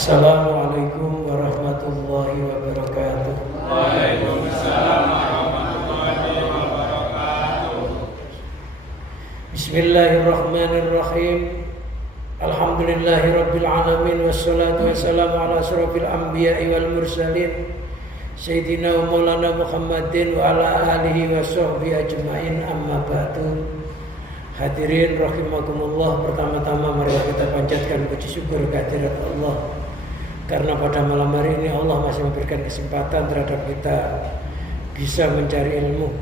Assalamualaikum warahmatullahi wabarakatuh. Waalaikumsalam warahmatullahi wabarakatuh. Bismillahirrahmanirrahim. Alhamdulillahirabbil alamin wassalatu wassalamu ala asyrofil anbiya'i wal mursalin Sayyidina wa maulana Muhammadin wa ala alihi wa sahbihi ajma'in, amma ba'du. Hadirin rahimakumullah, pertama-tama mari kita panjatkan puji syukur kehadirat Allah, karena pada malam hari ini Allah masih memberikan kesempatan terhadap kita bisa mencari ilmu.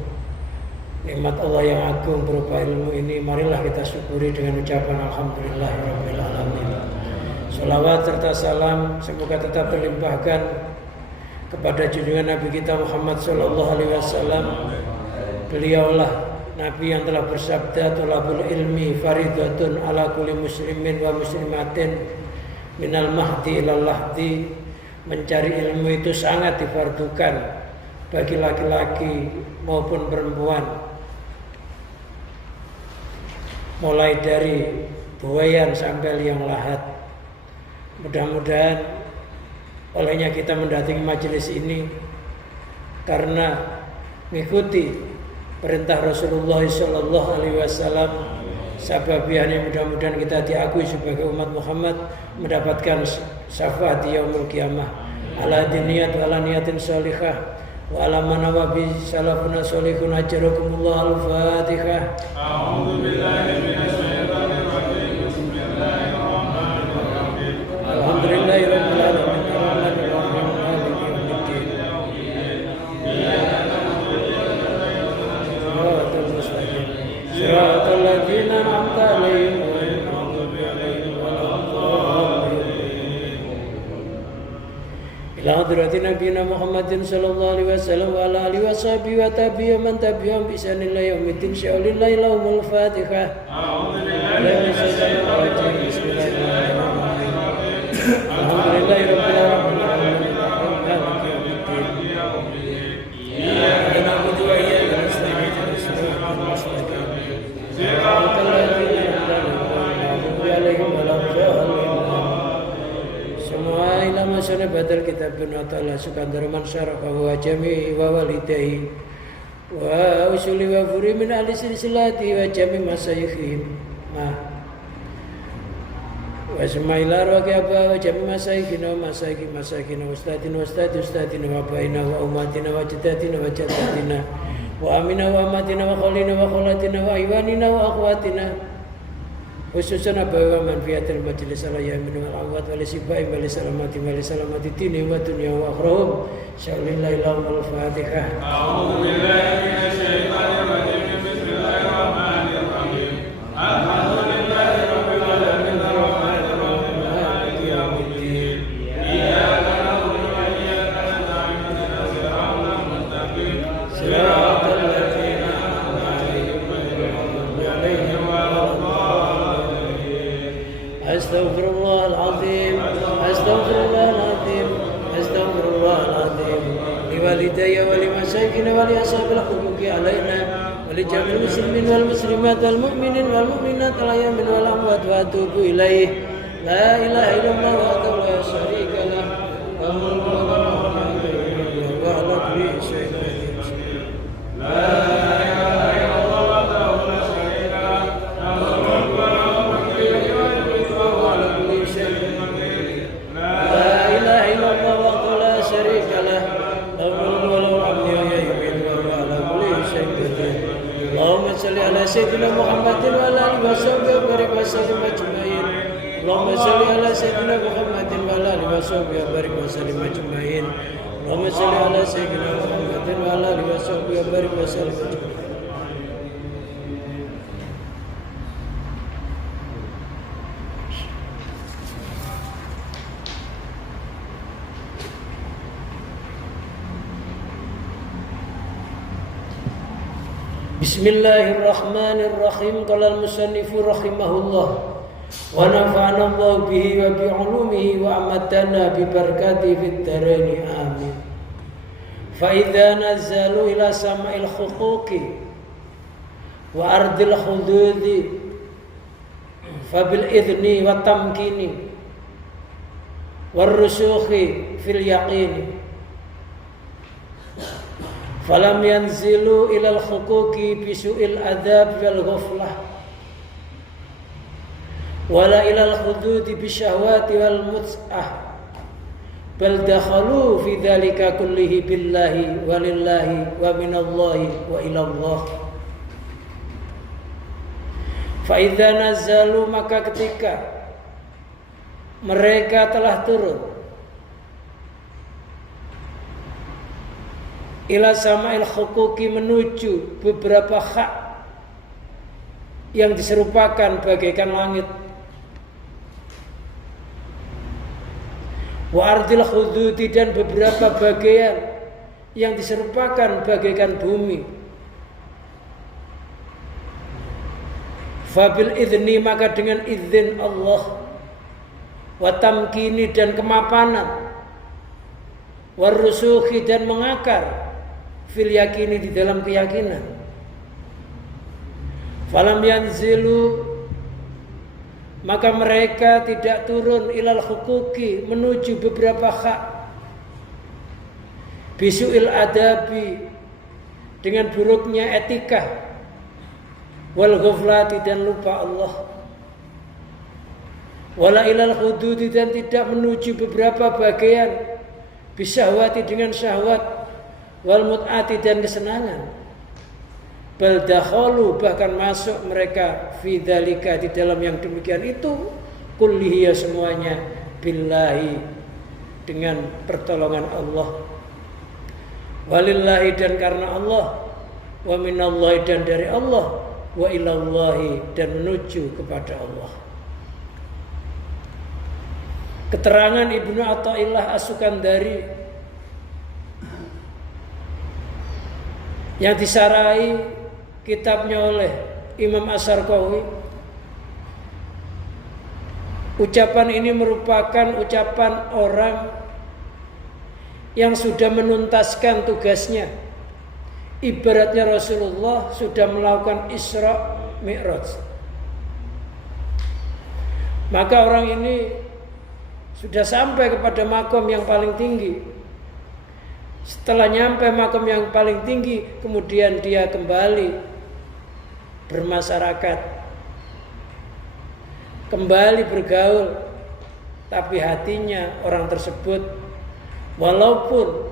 Nikmat Allah yang agung berupa ilmu ini marilah kita syukuri dengan ucapan alhamdulillahirabbil alamin. Shalawat serta salam semoga tetap terlimpahkan kepada junjungan Nabi kita Muhammad sallallahu alaihi wasallam. Beliaulah Nabi yang telah bersabda, "Thalabul ilmi faridatun ala kulli muslimin wa muslimatin minal mahdi ilal lahdi." Mencari ilmu itu sangat difardukan bagi laki-laki maupun perempuan, mulai dari buayan sampai liang lahat. Mudah-mudahan olehnya kita mendatangi majelis ini karena mengikuti perintah Rasulullah sallallahu alaihi wasallam. Sababiannya mudah-mudahan kita diakui sebagai umat Muhammad mendapatkan syafaat di yaumul qiyamah. Ala diniyat wa ala niyatin sholihah wa ala manawabi salafuna sholihun ajrakumullah. Al-Fatihah. A'udzu billahi minasy syaithanir rajim. Bismillahirrahmanirrahim. Alhamdulillahirabbil alamin. Shiratal ladzina an'amta 'alaihim ghairil maghdubi 'alaihim waladdallin. Ila hadratin nabiyina Muhammadin sallallahu alaihi wasallam wa ala alihi washabihi wa tabi'in man tabi'ahum bi ihsan ila yaumiddin. Sya'ulillahi lahumul Fatihah. A'udzu billahi minasy syaithanir rajim. Bismillahirrahmanirrahim. Alhamdulillahirabbil alamin. Masyarakat badal kitab bin ta'ala sukandar man syarafa wa jami wa walidahi wa usuli wa furi min ahli silsilati wa jami masayikhim wa semailar wa kiaba wa jami masayikhina wa masayikhina wa ustadina wa baina wa umatina wa jadatina wa jadatina wa amina wa amatina wa khalina wa khalatina wa iwanina wa akhwatina khususan abawa manfiatul majlis ala yamin wal awad wal sibai wal salamati dini wa dunya wa akhirum. Sya'ulillahi lahumul Fatihah. A'udzu billahi minasy syaithanir rajim. Bismillahirrahmanirrahim. Alhamdulillahi rabbil alamin arrahmanir rahim maliki yaumiddin. Iyyaka na'budu wa iyyaka nasta'in ihdinas siratal mustaqim. Siratal ladzina an'amta 'alaihim ghairil maghdubi 'alaihim waladdallin. Astaghfirullah al-azim, astaghfirullah al-azim, astaghfirullah al-azim. Liwalidayya wa limasyayikhina wa li ashabil huquqi alaina wa li jami'il muslimin wal muslimat wal mu'minin wal mu'minat al ahya'i wal amwat wa atubu ilaih. La ilaha illallah wahdahu la syarika lah, lahul mulku wa lahul hamdu wa ala kulli syai'in qadir. Sayyidina Muhammadin wa ala alihi washabihi wa barik wa sallim ajma'in. Allahumma shalli ala Sayyidina Muhammadin wa ala alihi washabihi wa barik wa sallim ajma'in. Allahumma shalli ala Sayyidina Muhammadin wa ala alihi washabihi wa barik wa sallim ajma'in. Bismillahirrahmanirrahim. Qala al-musannifu rahimahullah wa nafa'ana Allah bihi wa bi 'ulumihi wa amatana bi barakatihi fid dharain amin. Fa idza nazalu ila sama'il huquqi wa ardil hududi fa bil idni wa tamkini warusukhi fil yaqin falam yanzilu ilal huquqi bisu'il adab wal ghaflah wala ilal hududi bisyahwati wal mut'ah bal dakhalu fi dzalika kullihi billahi walillahi wa minallahi wa ilallah. Fa idza nazalu, maka ketika mereka telah turun ila sama'il huquqi, menuju beberapa hak yang diserupakan bagaikan langit, wa ardil hududi, dan beberapa bagian yang diserupakan bagaikan bumi, fabil idzni, maka dengan izin Allah, wa tamkini, dan kemapanan, warusukhi, dan mengakar, fil yakini, di dalam keyakinan, falam yanzilu, maka mereka tidak turun ilal huquqi, menuju beberapa hak, bisu'il adabi, dengan buruknya etika, wal ghaflati, dan lupa Allah, wala ilal hududi, dan tidak menuju beberapa bagian, bisyahwati, dengan syahwat, wal mut'ati, dan kesenangan, bal dakhalu, bahkan masuk mereka, fi dzalika, di dalam yang demikian itu, kullihi, semuanya, billahi, dengan pertolongan Allah, walillahi, dan karena Allah, wa minallahi, dan dari Allah, wa ilallahi, dan menuju kepada Allah. Keterangan Ibnu Athaillah As-Sukandari yang disarai kitabnya oleh Imam Asy-Syarqawi. Ucapan ini merupakan ucapan orang yang sudah menuntaskan tugasnya. Ibaratnya Rasulullah sudah melakukan Isra Mi'raj. Maka orang ini sudah sampai kepada makom yang paling tinggi. Setelah nyampe makom yang paling tinggi, kemudian dia kembali bermasyarakat, kembali bergaul, tapi hatinya orang tersebut, walaupun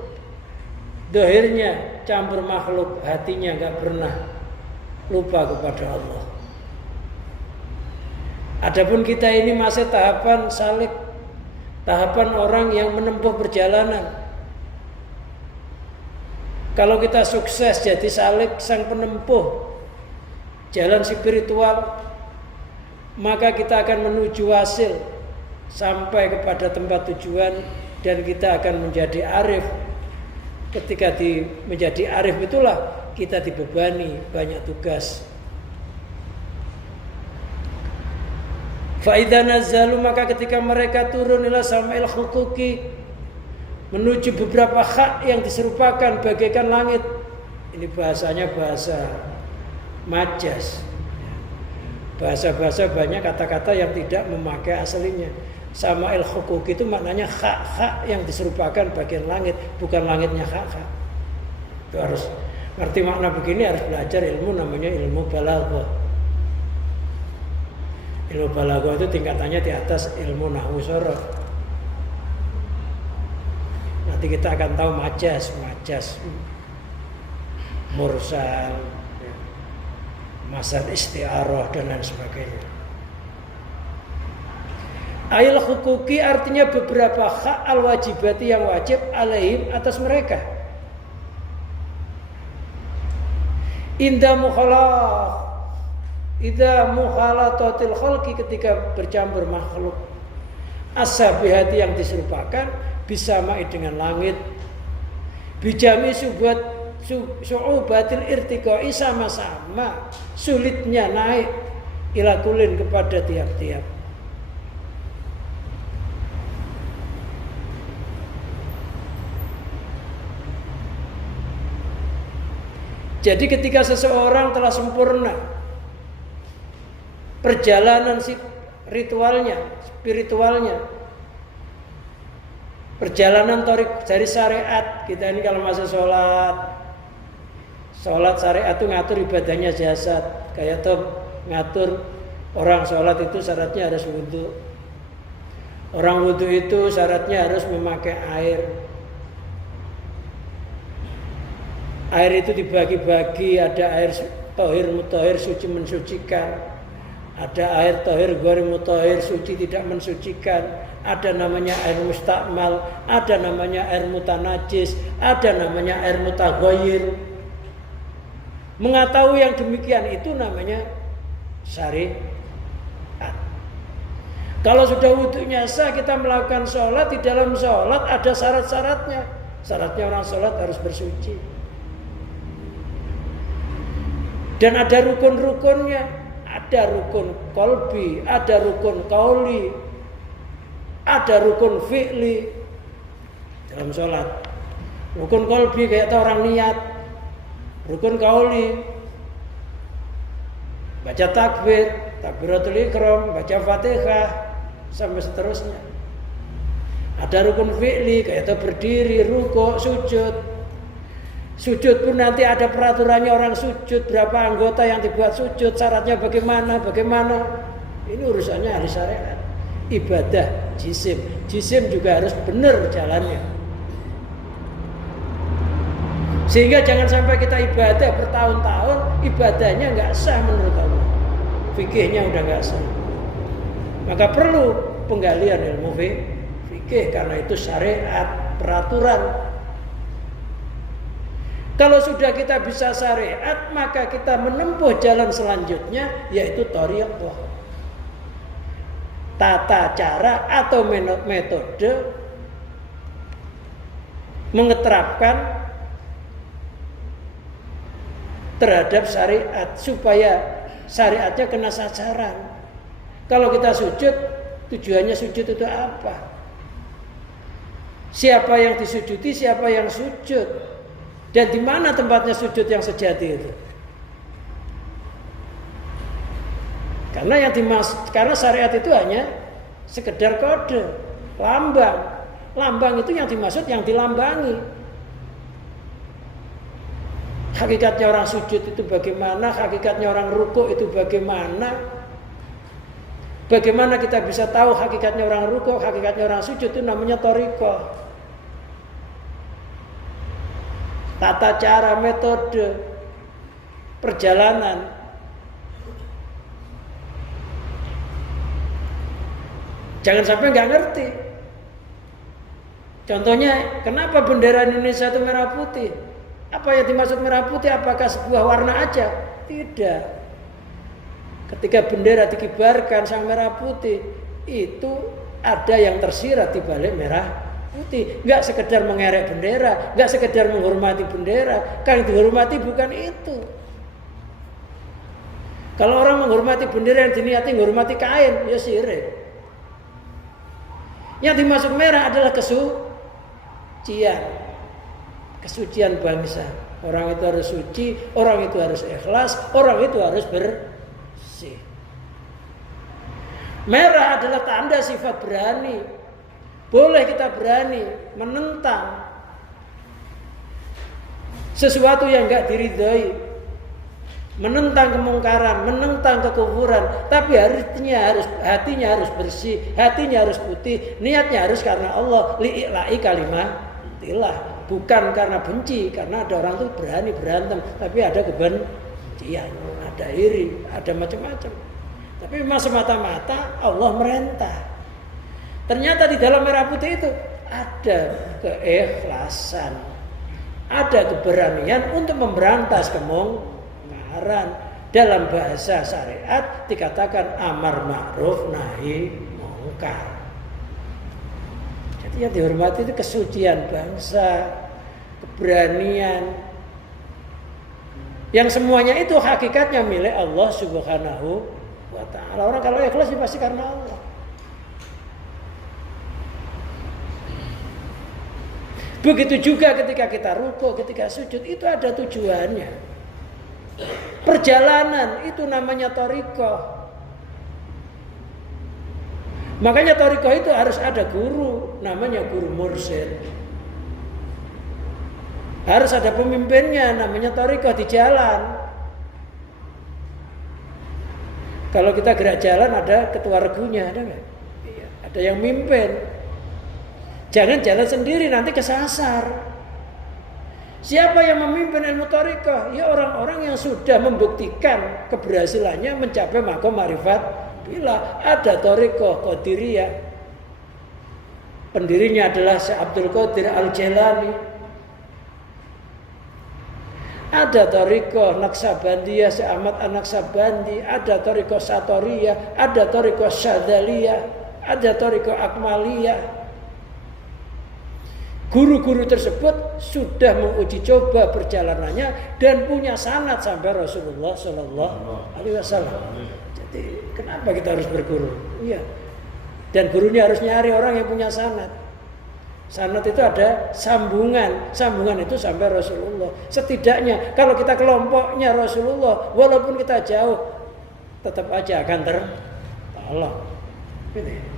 dohirnya campur makhluk, hatinya gak pernah lupa kepada Allah. Adapun kita ini masih tahapan salik, tahapan orang yang menempuh perjalanan. Kalau kita sukses jadi salik, sang penempuh jalan spiritual, maka kita akan menuju hasil sampai kepada tempat tujuan, dan kita akan menjadi arif. Ketika menjadi arif itulah kita dibebani banyak tugas. Fa idza nazalu, maka ketika mereka turun ila sama'il huquqi, menuju beberapa hak yang diserupakan bagaikan langit. Ini bahasanya bahasa majas. Bahasa-bahasa banyak kata-kata yang tidak memakai aslinya. Sama'il huquqi itu maknanya hak-hak yang diserupakan bagian langit, bukan langitnya hak-hak. Itu harus ngerti makna begini, harus belajar ilmu namanya ilmu balaghah. Ilmu balaghah itu tingkatannya di atas ilmu nahwu sharaf. Nanti kita akan tahu majas, mursal, masal isti'arah, dan lain sebagainya. Ayil huquqi artinya beberapa hak al-wajibati yang wajib alaihim, atas mereka. Idza mukhalatatil khalqi, ketika bercampur makhluk, as-sabihati, yang diserupakan, bisama'i, dengan langit, bijami su'ubatil irtiqai, sama-sama sulitnya naik, ila kulin, kepada tiap-tiap. Jadi ketika seseorang telah sempurna perjalanan ritualnya, spiritualnya, Perjalanan torik dari syariat kita ini kalau masuk sholat syariat itu ngatur ibadahnya jasad. Kayak tuh ngatur orang sholat itu syaratnya harus wudhu. Orang wudhu itu syaratnya harus memakai air. Air itu dibagi-bagi, ada air tohir mutahhir suci mensucikan, ada air tohir ghair mutahhir suci tidak mensucikan, ada namanya air mustakmal, ada namanya air mutanajis, ada namanya air mutaghayyir. Mengetahui yang demikian itu namanya syariat. Kalau sudah wudunya sah, kita melakukan sholat, di dalam sholat ada syarat-syaratnya. Syaratnya orang sholat harus bersuci. Dan ada rukun-rukunnya. Ada rukun kolbi, ada rukun kauli, ada rukun fi'li dalam sholat. Rukun kolbi kayak orang niat. Rukun kauli baca takbir, takbiratul ihram, baca Fatihah sampai seterusnya. Ada rukun fi'li kayak berdiri, rukuk, sujud. Sujud pun nanti ada peraturannya orang sujud, berapa anggota yang dibuat sujud, syaratnya bagaimana. Ini urusannya ahli syariat. Ibadah jisim juga harus benar jalannya. Sehingga jangan sampai kita ibadah bertahun-tahun, ibadahnya nggak sah menurut Allah. Fikihnya udah nggak sah. Maka perlu penggalian ilmu fikih karena itu syariat, peraturan. Kalau sudah kita bisa syariat, maka kita menempuh jalan selanjutnya, yaitu thariqah. Tata cara atau metode mengeterapkan terhadap syariat supaya syariatnya kena sasaran. Kalau kita sujud, tujuannya sujud itu apa? Siapa yang disujudi, siapa yang sujud? Dan di mana tempatnya sujud yang sejati itu? Karena syariat itu hanya sekedar kode, lambang. Lambang itu yang dimaksud yang dilambangi. Hakikatnya orang sujud itu bagaimana? Hakikatnya orang rukuk itu bagaimana? Bagaimana kita bisa tahu hakikatnya orang rukuk, hakikatnya orang sujud? Itu namanya thariqah. Tata cara, metode perjalanan. Jangan sampai nggak ngerti. Contohnya, kenapa bendera Indonesia itu merah putih? Apa yang dimaksud merah putih? Apakah sebuah warna aja? Tidak. Ketika bendera dikibarkan sang merah putih, itu ada yang tersirat di balik merah putih. Nggak sekedar mengerek bendera, nggak sekedar menghormati bendera. Yang dihormati bukan itu. Kalau orang menghormati bendera yang diniati menghormati kain, ya syirik. Yang dimaksud merah adalah kesucian bangsa. Orang itu harus suci, orang itu harus ikhlas, orang itu harus bersih. Merah adalah tanda sifat berani. Boleh kita berani menentang sesuatu yang enggak diridhoi, menentang kemungkaran, menentang kekufuran, tapi hatinya harus bersih, hatinya harus putih, niatnya harus karena Allah, li'ila'i kalimatillah, bukan karena benci, karena ada orang tuh berani berantem, tapi ada kebencian, ada iri, ada macam-macam. Tapi memang semata-mata Allah merentah. Ternyata di dalam merah putih itu ada keikhlasan, ada keberanian untuk memberantas kemungkaran. Dalam bahasa syariat dikatakan amar ma'ruf nahi mungkar. Jadi yang dihormati itu kesucian bangsa, keberanian, yang semuanya itu hakikatnya milik Allah Subhanahu wa ta'ala. Orang kalau ikhlas pasti karena Allah. Begitu juga ketika kita rukuk, ketika sujud, itu ada tujuannya. Perjalanan itu namanya thariqah. Makanya thariqah itu harus ada guru, namanya guru mursyid. Harus ada pemimpinnya, namanya thariqah di jalan. Kalau kita gerak jalan ada ketua regunya, ada nggak? Iya, ada yang mimpin. Jangan jalan sendiri nanti kesasar. Siapa yang memimpin ilmu thariqah? Ya orang-orang yang sudah membuktikan keberhasilannya mencapai maqam ma'rifat. Bila ada thariqah Qadiriyah, pendirinya adalah Syekh Abdul Qadir Al-Jailani. Ada thariqah Naqsabandiyah Syekh Ahmad An-Naqsabandi, ada thariqah Satoriyah, ada thariqah Syadzaliyah, ada thariqah Akmaliyah. Guru-guru tersebut sudah menguji coba perjalanannya dan punya sanad sampai Rasulullah Shallallahu Alaihi Wasallam. Jadi kenapa kita harus berguru? Iya. Dan gurunya harus nyari orang yang punya sanad. Sanad itu ada sambungan, sambungan itu sampai Rasulullah. Setidaknya kalau kita kelompoknya Rasulullah, walaupun kita jauh, tetap aja akan tertolong. Gitu.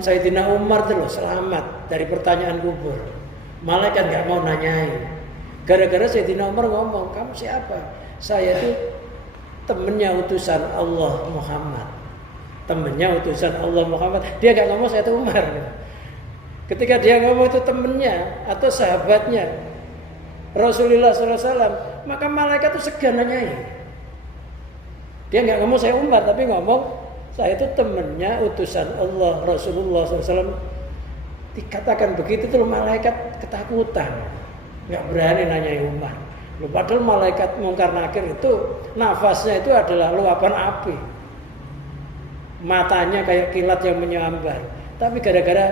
Sayyidina Umar tuh loh selamat dari pertanyaan kubur. Malaikat nggak mau nanyain. Gara-gara Sayyidina Umar ngomong, kamu siapa? Saya itu temennya utusan Allah Muhammad. Temennya utusan Allah Muhammad. Dia nggak ngomong saya itu Umar. Ketika dia ngomong itu temennya atau sahabatnya Rasulullah SAW, maka malaikat itu segan nanyain. Dia nggak ngomong saya Umar, tapi ngomong saya itu temannya utusan Allah Rasulullah SAW. Dikatakan begitu tuh malaikat ketakutan, nggak berani nanya Umar. Padahal malaikat Mungkar Nakir itu nafasnya itu adalah luapan api, matanya kayak kilat yang menyambar. Tapi gara-gara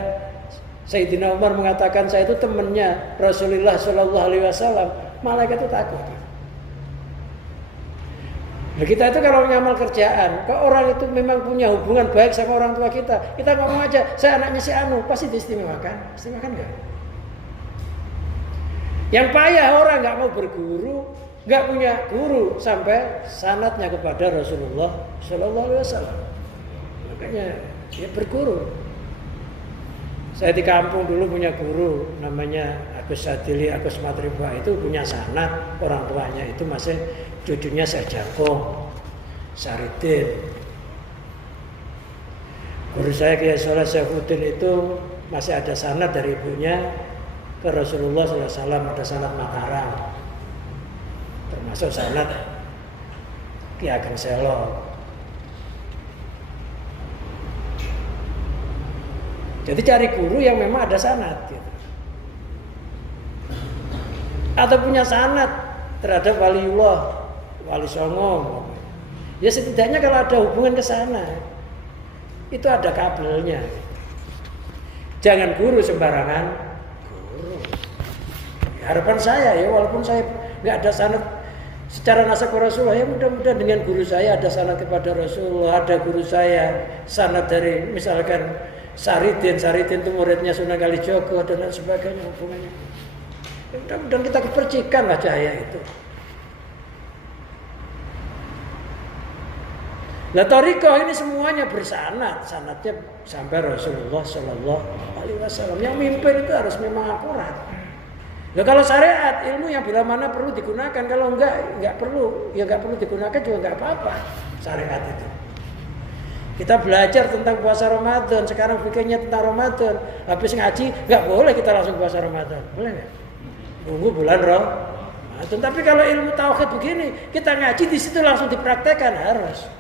Sayyidina Umar mengatakan saya itu temannya Rasulullah SAW, malaikat itu takut. Nah, kita itu kalau nyamal kerjaan, kalau orang itu memang punya hubungan baik sama orang tua kita ngomong aja, saya anaknya si Anu, pasti diistimewakan. Istimewakan enggak? Yang payah orang nggak mau berguru, nggak punya guru sampai sanadnya kepada Rasulullah Shallallahu Alaihi Wasallam. Makanya ya berguru. Saya di kampung dulu punya guru namanya Agus Sadili, Agus Matrifa, itu punya sanad, orang tuanya itu masih cucunya Syekh Jangkung, Saridin. Guru saya Kiai Soleh Saifuddin itu masih ada sanad dari ibunya ke Rasulullah SAW, ada sanad Mataram, termasuk sanad Ki Ageng Selo. Jadi cari guru yang memang ada sanad, gitu. Atau punya sanad terhadap waliullah, wali songo. Ya setidaknya kalau ada hubungan ke sana, itu ada kabelnya. Jangan guru sembarangan guru. Harapan saya ya, walaupun saya nggak ada sanad secara nasab Rasulullah, ya mudah-mudahan dengan guru saya ada sanad kepada Rasulullah, ada guru saya sanad dari misalkan Saridin itu muridnya Sunan Kalijogo dan lain sebagainya hubungannya. Mudah-mudahan kita kepercikan lah cahaya itu. Nah, thariqah ini semuanya bersanad, sanadnya sampai Rasulullah Shallallahu Alaihi Wasallam. Yang mimpin itu harus memang akurat. Nah, kalau syariat ilmu yang bila mana perlu digunakan, kalau enggak perlu, ya enggak perlu digunakan juga enggak apa-apa syariat itu. Kita belajar tentang puasa Ramadan, sekarang fikirnya tentang Ramadan. Habis ngaji, enggak boleh kita langsung puasa Ramadan, boleh enggak? Nunggu bulan Ramadan. Tapi kalau ilmu tauhid begini, kita ngaji di situ langsung dipraktekkan harus.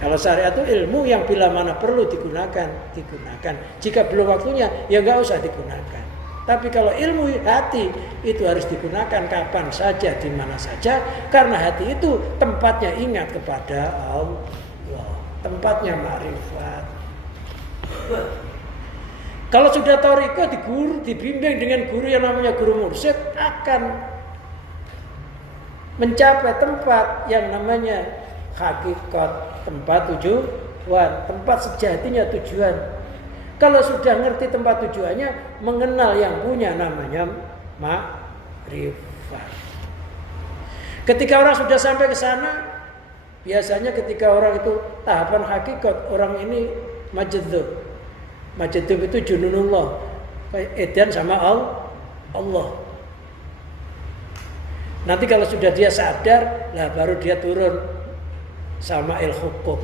Kalau syariat itu ilmu yang bila mana perlu digunakan. Jika belum waktunya, ya nggak usah digunakan. Tapi kalau ilmu hati itu harus digunakan kapan saja, di mana saja, karena hati itu tempatnya ingat kepada Allah, tempatnya ma'rifat. Kalau sudah thariqah dibimbing dengan guru yang namanya guru mursyid, akan mencapai tempat yang namanya hakikat, tempat tujuan, tempat sejatinya tujuan. Kalau sudah ngerti tempat tujuannya, mengenal yang punya namanya ma'rifat. Ketika orang sudah sampai ke sana, biasanya ketika orang itu tahapan hakikat, orang ini majdzub. Majdzub itu jununullah, edan sama Allah. Nanti kalau sudah dia sadar, lah baru dia turun sama il-hukuk.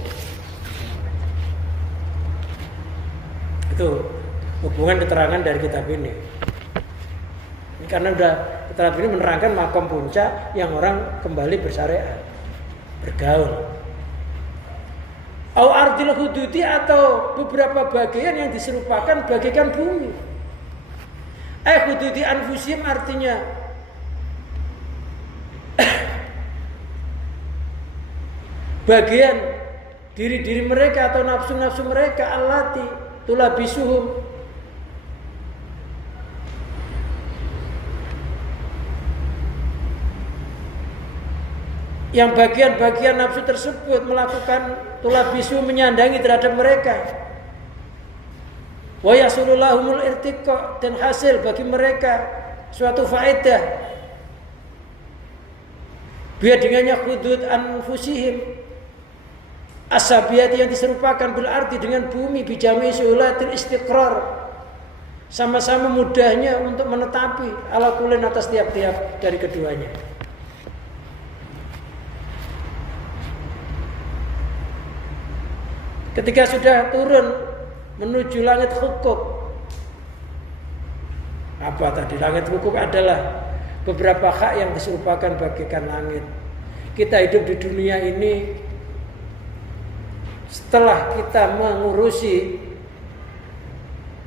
Itu hubungan keterangan dari kitab ini. Karena udah kitab ini menerangkan makom puncak yang orang kembali bersyariat, bergaul. Au ardil hududi, atau beberapa bagian yang diserupakan bagaikan bumi. Hududi anfusim artinya bagian diri-diri mereka atau nafsu-nafsu mereka, allati tulabisuhum, yang bagian-bagian nafsu tersebut melakukan tulabisu, menyandangi terhadap mereka. Wa yasululahumul irtiqa, dan hasil bagi mereka suatu faedah biar dengannya hudud anfusihim asabiyati, yang diserupakan bil arti dengan bumi, bijami suhulatil istiqrar, sama-sama mudahnya untuk menetapi ala kulin atas tiap-tiap dari keduanya. Ketika sudah turun menuju langit hukuk, apa tadi? Langit hukuk adalah beberapa hak yang diserupakan bagaikan langit. Kita hidup di dunia ini, setelah kita mengurusi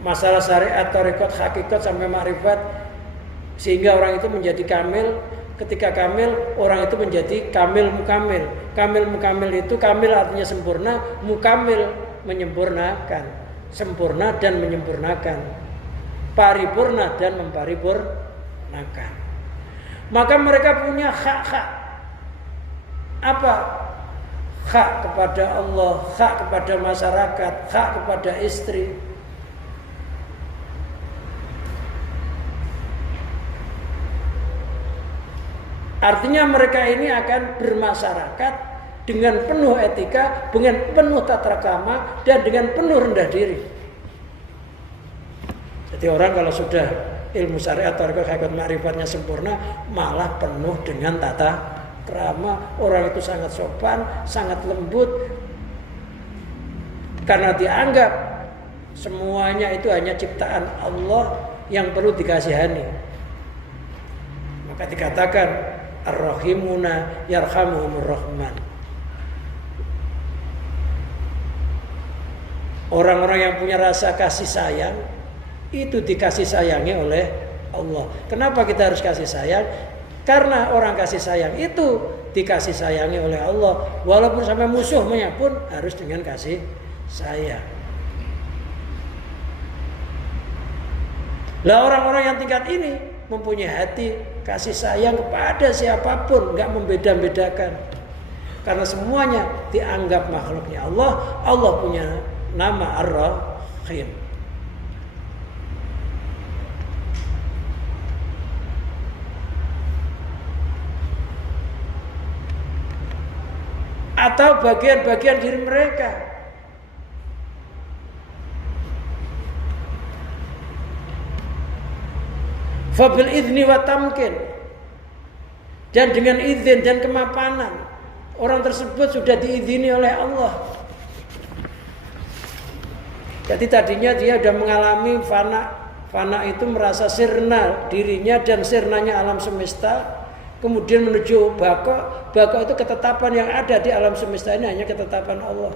masalah syariat, tarekat, hakikat sampai makrifat, sehingga orang itu menjadi kamil. Ketika kamil, orang itu menjadi kamil mukamil. Kamil mukamil itu, kamil artinya sempurna, mukamil menyempurnakan, sempurna dan menyempurnakan, paripurna dan memparipurnakan. Maka mereka punya hak-hak. Apa? Hak kepada Allah, hak kepada masyarakat, hak kepada istri. Artinya mereka ini akan bermasyarakat dengan penuh etika, dengan penuh tata krama, dan dengan penuh rendah diri. Jadi orang kalau sudah ilmu syariat atau hakikat ma'rifatnya sempurna, malah penuh dengan tata krama. Orang itu sangat sopan, sangat lembut, karena dianggap semuanya itu hanya ciptaan Allah yang perlu dikasihani. Maka dikatakan Ar-Rahimuna yarhamuhumur Rahman. Orang-orang yang punya rasa kasih sayang itu dikasih sayangi oleh Allah. Kenapa kita harus kasih sayang? Karena orang kasih sayang itu dikasih sayangi oleh Allah. Walaupun sampai musuhnya pun harus dengan kasih sayang. Lah orang-orang yang tingkat ini mempunyai hati kasih sayang kepada siapapun, nggak membeda-bedakan, karena semuanya dianggap makhluknya Allah. Allah punya nama Ar-Rahim. Atau bagian-bagian diri mereka fabil idzni wa tamkin, dan dengan izin dan kemapanan orang tersebut sudah diizini oleh Allah. Jadi tadinya dia sudah mengalami fana itu merasa sirna dirinya dan sirnanya alam semesta, kemudian menuju bako itu ketetapan yang ada di alam semesta ini hanya ketetapan Allah.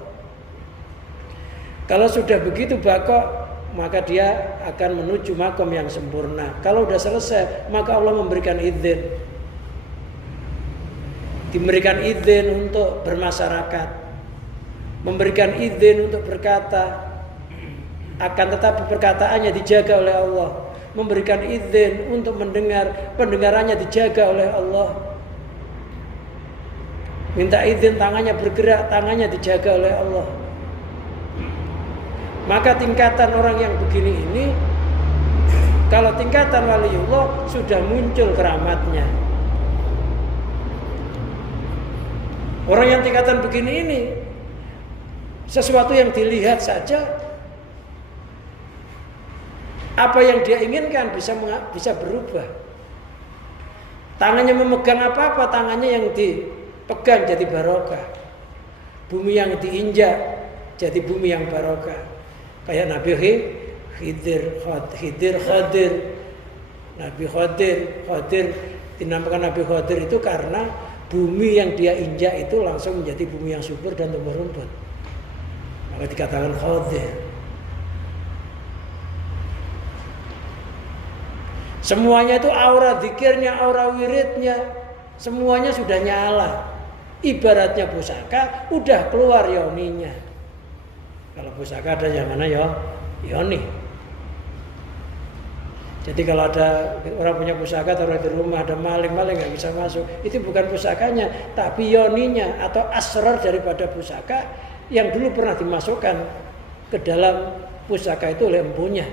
Kalau sudah begitu bako, maka dia akan menuju makom yang sempurna. Kalau sudah selesai, maka Allah memberikan izin. Diberikan izin untuk bermasyarakat, memberikan izin untuk berkata, akan tetapi perkataannya dijaga oleh Allah. Memberikan izin untuk mendengar, pendengarannya dijaga oleh Allah. Minta izin tangannya bergerak, tangannya dijaga oleh Allah. Maka tingkatan orang yang begini ini, kalau tingkatan waliullah sudah muncul keramatnya. Orang yang tingkatan begini ini, sesuatu yang dilihat saja, apa yang dia inginkan bisa berubah. Tangannya memegang apa-apa, tangannya yang dipegang jadi barokah. Bumi yang diinjak jadi bumi yang barokah. Kayak Nabi Khidir. Nabi Khidir dinamakan Nabi Khidir itu karena bumi yang dia injak itu langsung menjadi bumi yang subur dan tumbuh rumput. Maka dikatakan Khidir. Semuanya itu aura zikirnya, aura wiridnya, semuanya sudah nyala. Ibaratnya pusaka, udah keluar yoninya. Kalau pusaka ada yang mana yoni. Jadi kalau ada orang punya pusaka taruh di rumah, ada maling nggak bisa masuk, itu bukan pusakanya, tapi yoninya atau asrar daripada pusaka yang dulu pernah dimasukkan ke dalam pusaka itu oleh empunya.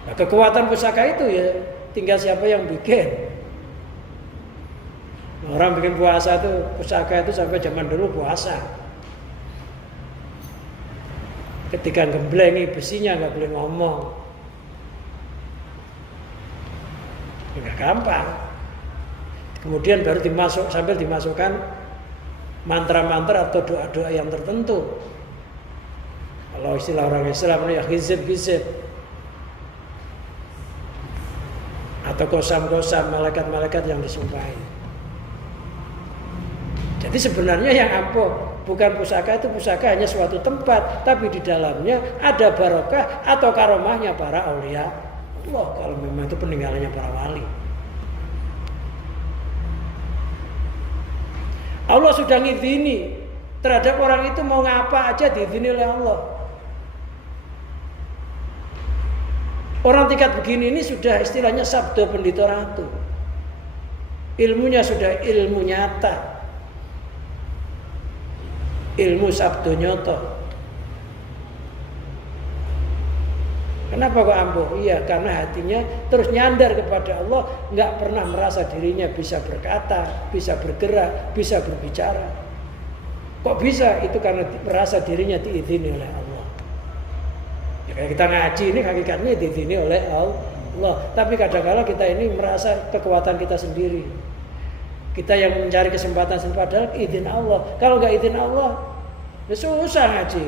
Nah, kekuatan pusaka itu ya tinggal siapa yang bikin. Orang bikin puasa itu pusaka itu sampai zaman dulu puasa. Ketika gemblengi besinya nggak boleh ngomong. Nggak gampang. Kemudian baru sambil dimasukkan mantra-mantra atau doa-doa yang tertentu. Kalau istilah orang Islam ya hizib. Atau kosam-kosam malaikat-malaikat yang disumpahi. Jadi sebenarnya yang ampuh bukan pusaka, itu pusaka hanya suatu tempat, tapi di dalamnya ada barokah atau karomahnya para aulia Allah, kalau memang itu peninggalannya para wali. Allah sudah ngizini terhadap orang itu mau ngapa aja diizini oleh Allah. Orang tingkat begini ini sudah istilahnya sabdo pendito ratu. Ilmunya sudah ilmu nyata. Ilmu sabdo nyoto. Kenapa kok ampuh? Iya, karena hatinya terus nyandar kepada Allah, nggak pernah merasa dirinya bisa berkata, bisa bergerak, bisa berbicara. Kok bisa? Itu karena merasa dirinya diizini oleh Allah. Ya, kayak kita ngaji ini hakikatnya diizini oleh Allah. Tapi kadang-kadang kita ini merasa kekuatan kita sendiri. Kita yang mencari kesempatan padahal izin Allah. Kalau nggak izin Allah, ya susah ngaji.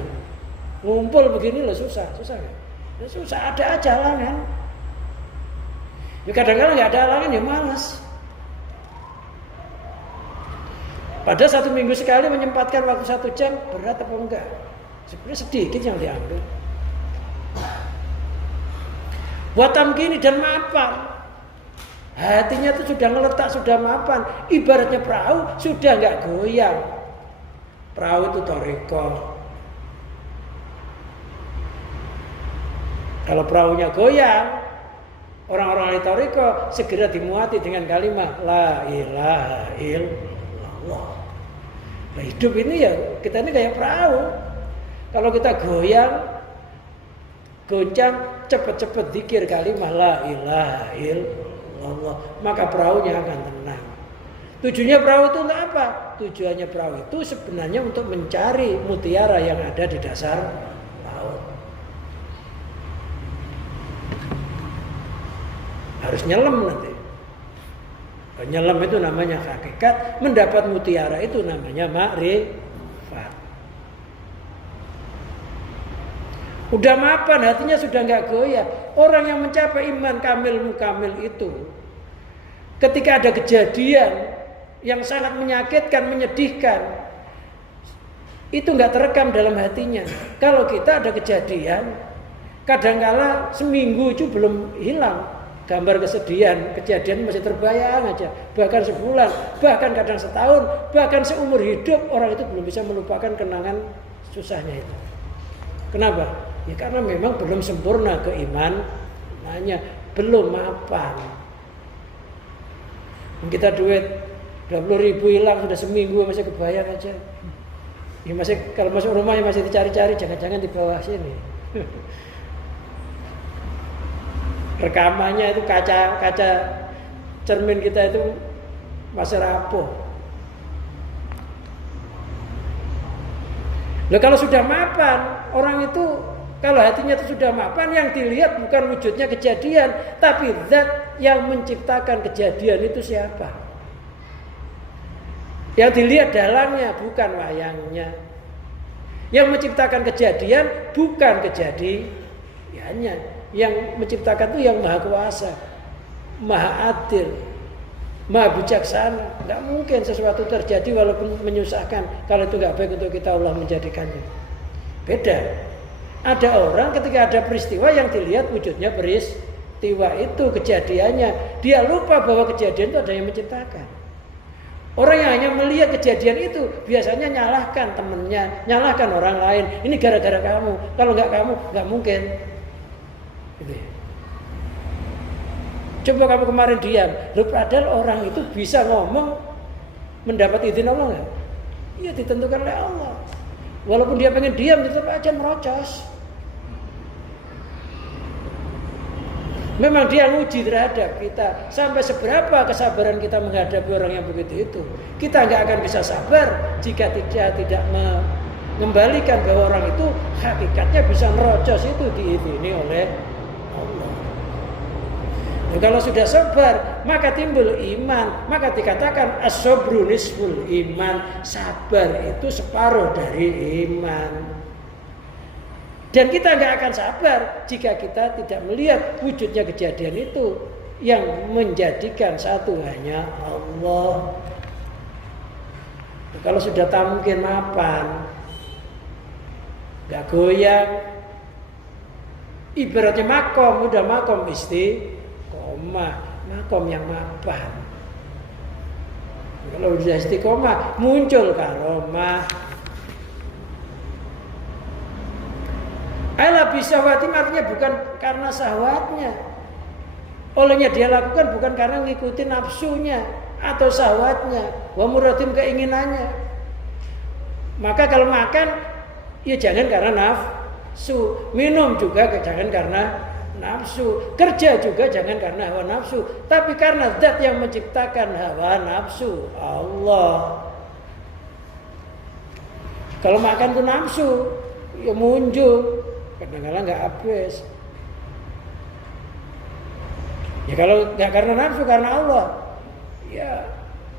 Ngumpul begini loh susah nggak? Ya susah, ada aja halangan. Ya kadang-kadang nggak ada halangan ya malas. Pada 1 minggu sekali menyempatkan waktu 1 jam, berat apa enggak? Sebenarnya sedikit yang diambil. Buat tamkini dan mapan. Hatinya itu sudah ngeletak, sudah mapan. Ibaratnya perahu sudah nggak goyang. Perahu itu toriko. Kalau perahunya goyang, orang-orang di toriko segera dimuati dengan kalimat La ilaha illallah. Nah, hidup ini ya kita ini kayak perahu. Kalau kita goyang, goncang, cepet-cepet zikir kalimat La ilaha illallah, maka perahunya akan tenang. Tujuannya perahu itu untuk apa? Tujuannya perahu itu sebenarnya untuk mencari mutiara yang ada di dasar laut. Harus nyelam nanti. Nyelam itu namanya hakikat, mendapat mutiara itu namanya makrifat. Udah mapan, hatinya sudah nggak goyah. Orang yang mencapai iman kamil mukamil itu, ketika ada kejadian yang sangat menyakitkan, menyedihkan, itu nggak terekam dalam hatinya. Kalau kita ada kejadian, kadangkala seminggu itu belum hilang gambar kesedihan, kejadian masih terbayang aja, bahkan sebulan, bahkan kadang setahun, bahkan seumur hidup orang itu belum bisa melupakan kenangan susahnya itu. Kenapa? Ya karena memang belum sempurna keimanannya, belum mapan. Kita duit 20.000 hilang sudah seminggu masih kebayang aja. Ya masih, kalau masuk rumah ya masih dicari-cari, jangan-jangan di bawah sini. Rekamannya itu kaca cermin kita itu masih rapuh. Loh, kalau sudah mapan, orang itu kalau hatinya itu sudah mapan, yang dilihat bukan wujudnya kejadian, tapi zat yang menciptakan kejadian itu siapa? Yang dilihat dalangnya, bukan wayangnya. Yang menciptakan kejadian bukan kejadiannya. Yang menciptakan itu yang maha kuasa, maha adil, maha bijaksana. Nggak mungkin sesuatu terjadi walaupun menyusahkan. Kalau itu nggak baik untuk kita, Allah menjadikannya. Beda. Ada orang ketika ada peristiwa yang dilihat wujudnya peristiwa itu kejadiannya. Dia lupa bahwa kejadian itu ada yang menciptakan. Orang yang hanya melihat kejadian itu biasanya nyalahkan temennya, nyalahkan orang lain. Ini gara-gara kamu. Kalau nggak kamu, nggak mungkin. Gitu ya. Coba kamu kemarin diam. Loh, padahal orang itu bisa ngomong mendapat izin Allah nggak? Iya, ditentukan oleh Allah. Walaupun dia pengen diam, tetap aja merocos. Memang dia nguji terhadap kita. Sampai seberapa kesabaran kita menghadapi orang yang begitu itu. Kita nggak akan bisa sabar jika tidak mengembalikan bahwa orang itu hakikatnya bisa merocos itu diizini oleh Allah. Dan kalau sudah sabar, maka timbul iman. Maka dikatakan as-sabru nisful iman. Sabar itu separuh dari iman. Dan kita nggak akan sabar jika kita tidak melihat wujudnya kejadian itu yang menjadikan satu hanya Allah. Kalau sudah tak mungkin mapan, nggak goyang. Ibaratnya makom, udah makom istiqomah, makom yang mapan. Kalau sudah istiqomah, muncul karomah. Ala bisawati artinya bukan karena syahwatnya. Olehnya dia lakukan bukan karena ngikutin nafsunya atau syahwatnya, wa muradin keinginannya. Maka kalau makan ya jangan karena nafsu, minum juga jangan karena nafsu, kerja juga jangan karena hawa nafsu, tapi karena zat yang menciptakan hawa nafsu, Allah. Kalau makan tuh nafsu, ya muncul. Kadang-kadang nggak habis. Ya kalau nggak karena nafsu, karena Allah. Ya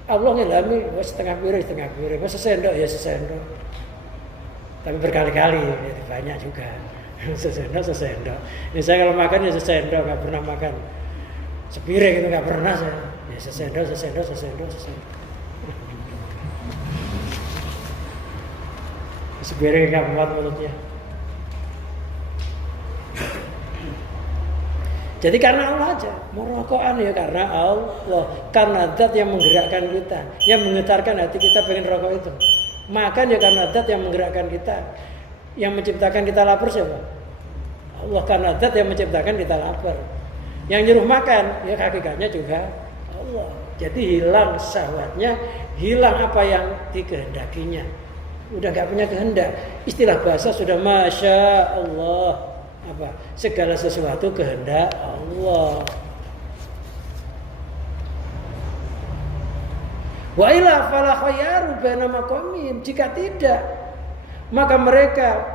Allah ngilami, setengah piring, sesendok ya sesendok. Tapi berkali-kali, ya, banyak juga. sesendok. Ini saya kalau makan ya sesendok, nggak pernah makan sepiring itu nggak pernah saya. Ya sesendok. Sepiring nggak muat mulutnya. Jadi karena Allah aja, mau rokokan ya karena Allah, karena zat yang menggerakkan kita, yang menggetarkan hati kita pengen rokok itu. Makan ya karena zat yang menggerakkan kita, yang menciptakan kita lapar siapa? Allah, karena zat yang menciptakan kita lapar. Yang nyuruh makan ya hakikatnya juga Allah. Jadi hilang syahwatnya, hilang apa yang dikehendakinya. Udah gak punya kehendak. Istilah bahasa sudah Masya Allah. Apa? Segala sesuatu kehendak Allah. Wa ila fala khayaru baina maqamin. Jika tidak, maka mereka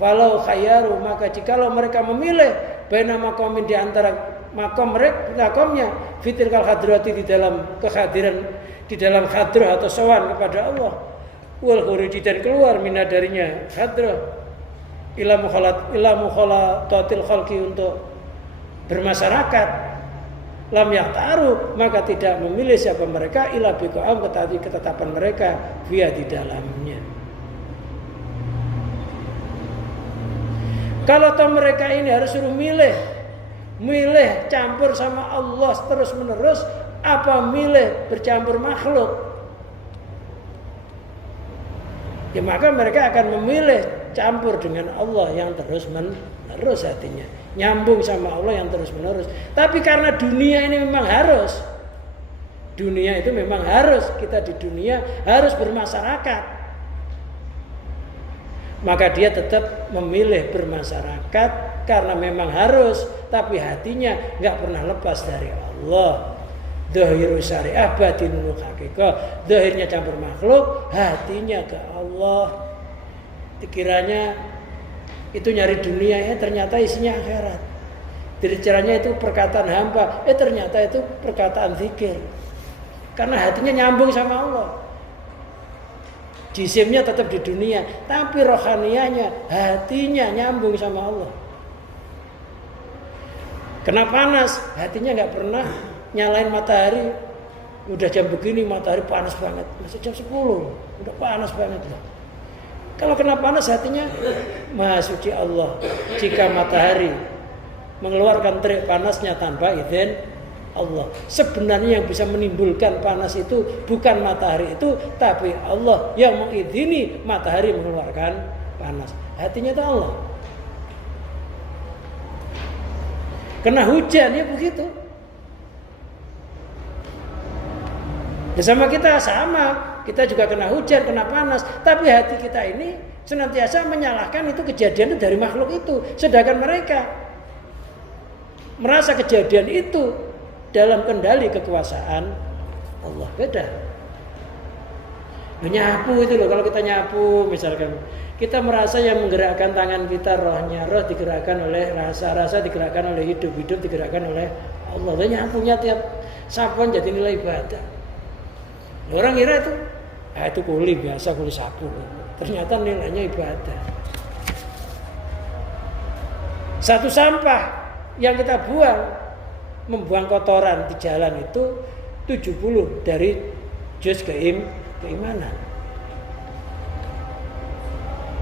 falau khayaru, maka jikalau mereka memilih baina maqamin di antara makomnya fitil kal hadrati di dalam kehadiran, di dalam hadrah atau sowan kepada Allah, wal khuruji dan keluar mina darinya hadrah ila mukhalatatil khalqi untuk bermasyarakat, lam yaqtaru, maka tidak memilih siapa mereka ila biqa'am ketetapan mereka via di dalamnya. Kalau toh mereka ini harus suruh milih campur sama Allah terus menerus, apa milih bercampur makhluk, ya maka mereka akan memilih campur dengan Allah yang terus menerus hatinya, nyambung sama Allah yang terus menerus. Tapi karena dunia ini memang harus, dunia itu memang harus, kita di dunia harus bermasyarakat, maka dia tetap memilih bermasyarakat karena memang harus, tapi hatinya nggak pernah lepas dari Allah. Zahirul syariah, batinul hakikah. Zahirnya campur makhluk, hatinya ke Allah. Dikiranya itu nyari dunia, ternyata isinya akhirat. Dikiranya itu perkataan hamba, ternyata itu perkataan zikir. Karena hatinya nyambung sama Allah. Jisimnya tetap di dunia, tapi rohanianya, hatinya nyambung sama Allah. Kena panas, hatinya nggak pernah nyalain matahari. Udah jam begini matahari panas banget, masih jam 10, udah panas banget loh. Kalau kena panas hatinya, Maha Suci Allah. Jika matahari mengeluarkan terik panasnya tanpa izin Allah. Sebenarnya yang bisa menimbulkan panas itu bukan matahari itu, tapi Allah yang mengizini matahari mengeluarkan panas. Hatinya itu Allah. Kena hujan ya begitu. Bersama kita sama. Kita juga kena hujan, kena panas. Tapi hati kita ini senantiasa menyalahkan itu kejadian itu dari makhluk itu. Sedangkan mereka merasa kejadian itu dalam kendali kekuasaan Allah. Beda. Menyapu itu loh, kalau kita nyapu misalkan, kita merasa yang menggerakkan tangan kita rohnya, roh digerakkan oleh rasa, rasa digerakkan oleh hidup, hidup digerakkan oleh Allah. Dan nyapunya tiap sapuan jadi nilai ibadah. Orang kira itu kuli biasa, kuli sapu. Ternyata nilainya ibadah. Satu sampah yang kita buang, membuang kotoran di jalan itu 70 dari juz keimanan.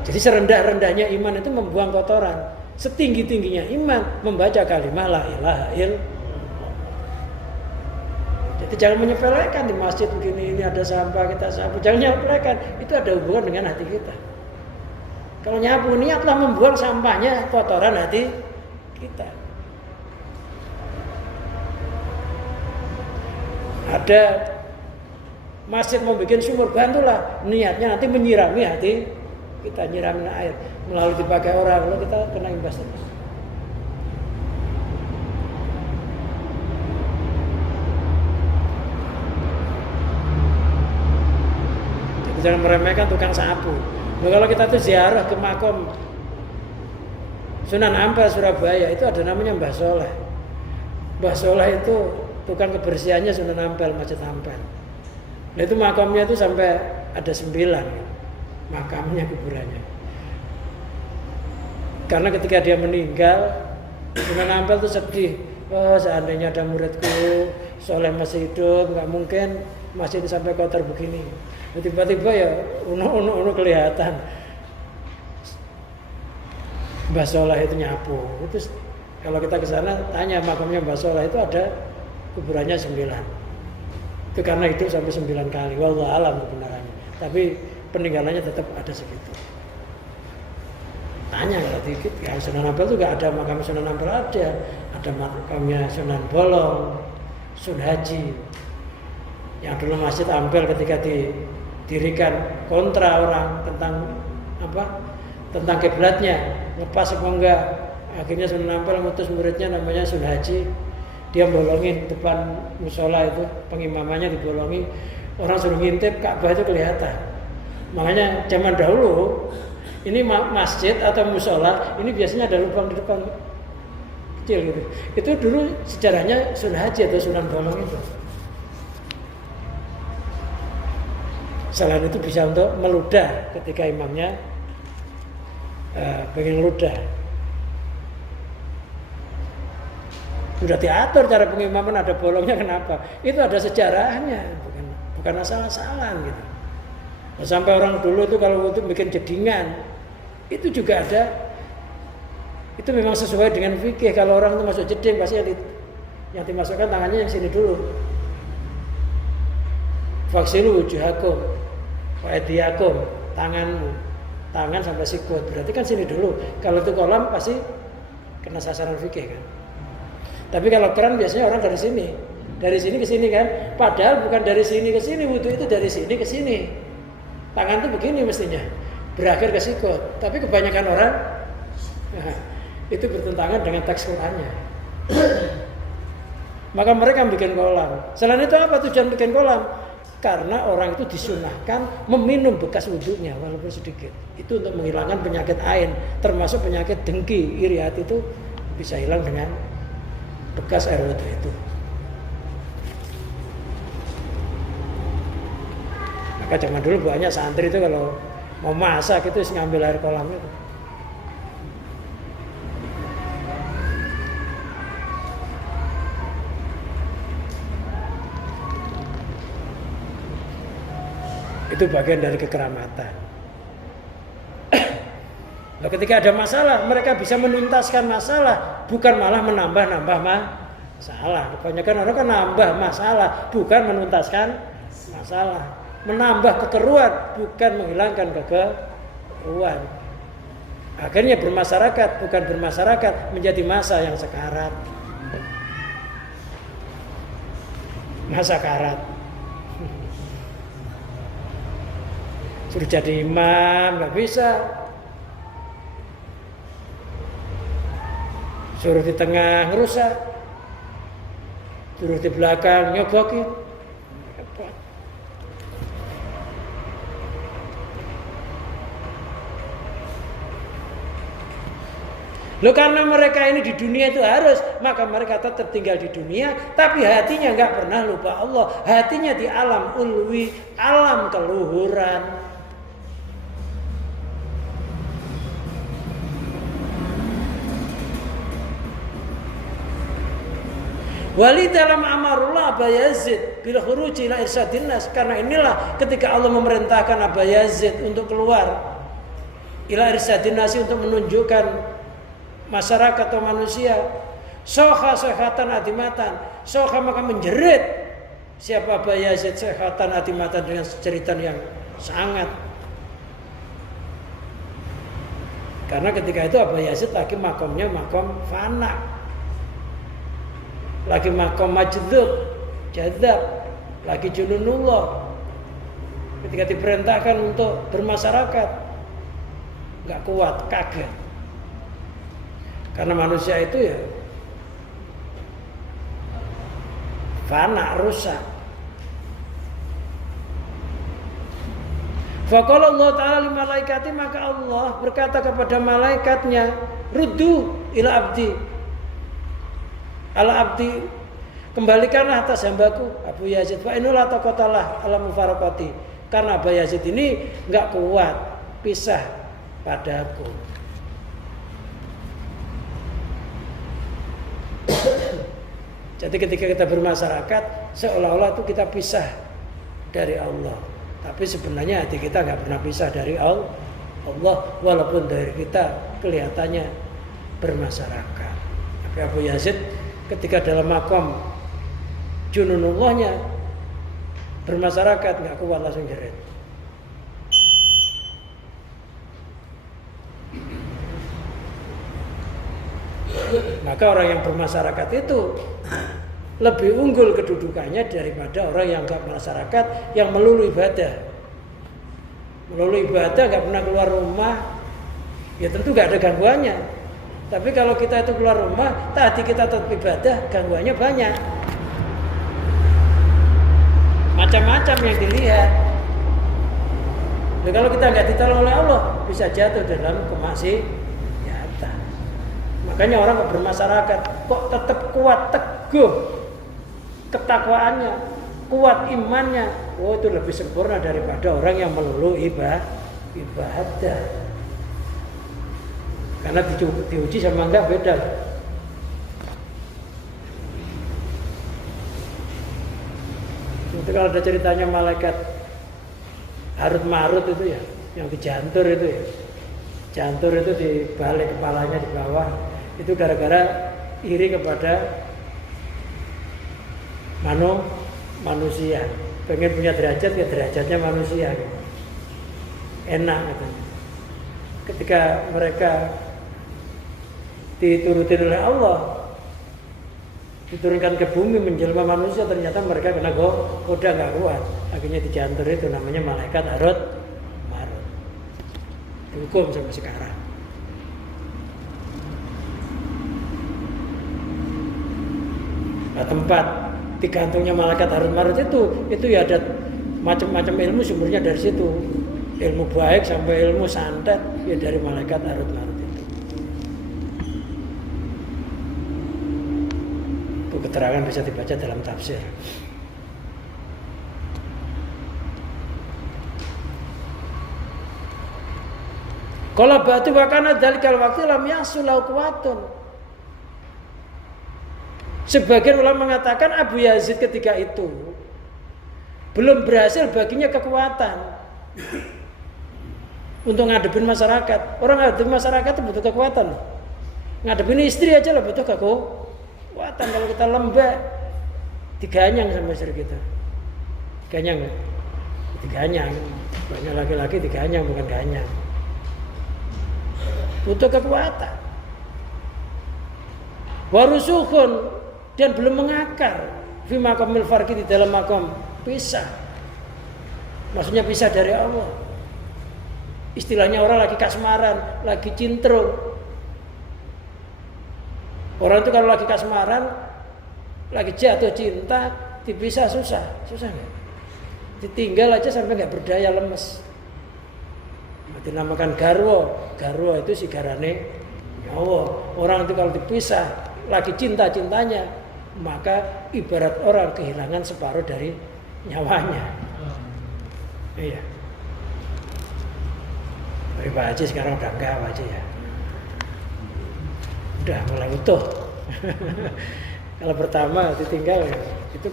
Jadi serendah-rendahnya iman itu membuang kotoran. Setinggi-tingginya iman membaca kalimah la ilaha illallah. Jadi jangan menyepelekan di masjid begini, ini ada sampah kita sapu. Jangan menyepelekan, itu ada hubungan dengan hati kita. Kalau nyapu niatlah membuang sampahnya, kotoran hati kita. Ada masjid mau bikin sumur, bantulah niatnya nanti menyirami hati kita, nyiramin air melalui dipakai orang, lalu kita kena imbas terus. Jadi jangan meremehkan tukang sapu. Nah, kalau kita tuh ziarah ke makom Sunan Ampel Surabaya, itu ada namanya Mbah Soleh. Mbah Soleh itu tukang kebersihannya Sunan Ampel, Masjid Ampel. Nah itu makamnya itu sampai ada 9 makamnya, kuburannya. Karena ketika dia meninggal, Sunan Ampel itu sedih. Oh, seandainya ada muridku soleh masih hidup, nggak mungkin masjid ini sampai kotor begini. Nah, tiba-tiba ya uno kelihatan Mbah Soleh itu nyapu. Itu kalau kita ke sana tanya makamnya Mbah Soleh itu ada kuburannya 9. Itu karena hidup sampai 9 kali. Wallahu alam kebenarannya. Tapi peninggalannya tetap ada segitu. Tanya kalau dikit, ya Sunan Ampel juga ada makam Sunan Ampel ada makamnya Sunan Bolong, Sun Haji. Yang dulu Masjid Ampel ketika didirikan kontra orang tentang kiblatnya, lepas apa enggak. Akhirnya Sunan Ampel mengutus muridnya namanya Sun Haji. Dia bolongin depan musola itu, pengimamannya dibolongi, orang suruh ngintip, Ka'bah itu kelihatan. Makanya zaman dahulu ini masjid atau musola ini biasanya ada lubang di depan kecil gitu. Itu dulu sejarahnya Sun Haji atau Sunan Bolong itu. Selain itu bisa untuk meludah ketika imamnya pengen ludah. Sudah diatur cara pengimaman, ada bolongnya, kenapa? Itu ada sejarahnya, bukan asal-asalan gitu. Nah, sampai orang dulu itu kalau untuk bikin jedingan, itu juga ada. Itu memang sesuai dengan fikih. Kalau orang itu masuk jeding pasti yang dimasukkan tangannya yang sini dulu. Faksilu wujuhakum wa aydiyakum, tangan sampai sikut. Berarti kan sini dulu. Kalau itu kolam pasti kena sasaran fikih kan. Tapi kalau keran biasanya orang dari sini ke sini kan. Padahal bukan dari sini ke sini, wudu itu dari sini ke sini. Tangan itu begini mestinya, berakhir ke sikut. Tapi kebanyakan orang itu bertentangan dengan teks Qur'annya. Maka mereka bikin kolam. Selain itu apa tujuan bikin kolam? Karena orang itu disunahkan meminum bekas wudhunya walaupun sedikit. Itu untuk menghilangkan penyakit ain, termasuk penyakit dengki, iri hati itu bisa hilang dengan bekas air wudhu itu. Maka zaman dulu banyak santri itu kalau mau masak itu ngambil air kolam itu. Itu bagian dari kekeramatan. Nah, ketika ada masalah, mereka bisa menuntaskan masalah, bukan malah menambah-nambah masalah. Kebanyakan orang kan nambah masalah, bukan menuntaskan masalah. Menambah kekeruan, bukan menghilangkan kekeruan. Akhirnya bermasyarakat, bukan bermasyarakat, menjadi masa yang sekarat. Masa karat. Suruh jadi imam nggak bisa, suruh di tengah ngerusak, suruh di belakang nyogokin. Loh, karena mereka ini di dunia itu harus, maka mereka tetap tinggal di dunia, tapi hatinya nggak pernah lupa Allah. Hatinya di alam ulwi, alam keluhuran. Wali dalam amarullah Aba Yazid bil khuruji ila irsadin nas, karena inilah ketika Allah memerintahkan Aba Yazid untuk keluar ila irsadin nas, untuk menunjukkan masyarakat atau manusia, soha sehatan adimatan, soha maka menjerit siapa Aba Yazid sehatan adimatan dengan jeritan yang sangat. Karena ketika itu Aba Yazid lagi makomnya makom fana, lagi makom majdub, jadzab, lagi jununullah. Ketika diperintahkan untuk bermasyarakat, nggak kuat, kaget. Karena manusia itu ya fana, rusak. Faqala Allah Ta'ala li malaikati, maka Allah berkata kepada malaikatnya, ruddu ila abdi, ala abdi, kembalikanlah atas hambaku Abu Yazid, fa inulah takotalah ala mufarakati, karena Abu Yazid ini nggak kuat pisah padaku. Jadi ketika kita bermasyarakat, seolah-olah itu kita pisah dari Allah, tapi sebenarnya hati kita nggak pernah pisah dari Allah, walaupun dari kita kelihatannya bermasyarakat. Tapi Abu Yazid ketika dalam makom jununullahnya bermasyarakat nggak kuat, langsung jerit. Maka orang yang bermasyarakat itu lebih unggul kedudukannya daripada orang yang nggak bermasyarakat, yang melulu ibadah. Melulu ibadah nggak pernah keluar rumah, ya tentu nggak ada gangguannya. Tapi kalau kita itu keluar rumah, tadi kita tetap ibadah, gangguannya banyak. Macam-macam yang dilihat. Dan kalau kita nggak ditolong oleh Allah, bisa jatuh dalam kemaksiatan. Makanya orang kok bermasyarakat, kok tetap kuat, teguh ketakwaannya, kuat imannya. Oh, itu lebih sempurna daripada orang yang melulu ibadah. Karena diuji sama enggak beda. Itu kalau ada ceritanya malaikat Harut Marut itu ya, yang dijantur itu ya. Jantur itu di balik kepalanya di bawah. Itu gara-gara iri kepada manusia. Pengen punya derajat, ya derajatnya manusia. Enak katanya. Ketika mereka diturutin oleh Allah, diturunkan ke bumi menjelma manusia, ternyata mereka kena goda nggak kuat, akhirnya dijantur. Itu namanya malaikat Harut Marut. Hukum sampai sekarang. Nah, tempat digantungnya malaikat Harut Marut itu ya ada macam-macam ilmu sumbernya dari situ. Ilmu baik sampai ilmu santet ya dari malaikat Harut Marut itu. Itu keterangan bisa dibaca dalam tafsir. Kalau batu wakana dalikal waktu lam yasulau kuwatun. Sebagian ulama mengatakan Abu Yazid ketika itu belum berhasil baginya kekuatan untuk ngadepin masyarakat. Orang ngadepin masyarakat itu butuh kekuatan. Ngadepin istri aja lah butuh kekuatan. Kalau kita lembek diganyang sama istri kita. Ganyang ya? Diganyang. Banyak laki-laki diganyang bukan ganyang. Butuh kekuatan. Warusukhun dan belum mengakar fi maqamil farqi di dalam makom pisah. Maksudnya pisah dari Allah. Istilahnya orang lagi kasmaran, lagi cintrung. Orang itu kalau lagi kasmaran, lagi jatuh cinta, dipisah susah nggak? Ditinggal aja sampai nggak berdaya, lemes. Dinamakan garwo itu sigarane nyawa. Orang itu kalau dipisah lagi cinta-cintanya, maka ibarat orang kehilangan separuh dari nyawanya. Iya. Tapi Pak Haji sekarang udah enggak Pak Haji ya. Udah mulai utuh. Kalau pertama ditinggal ya, itu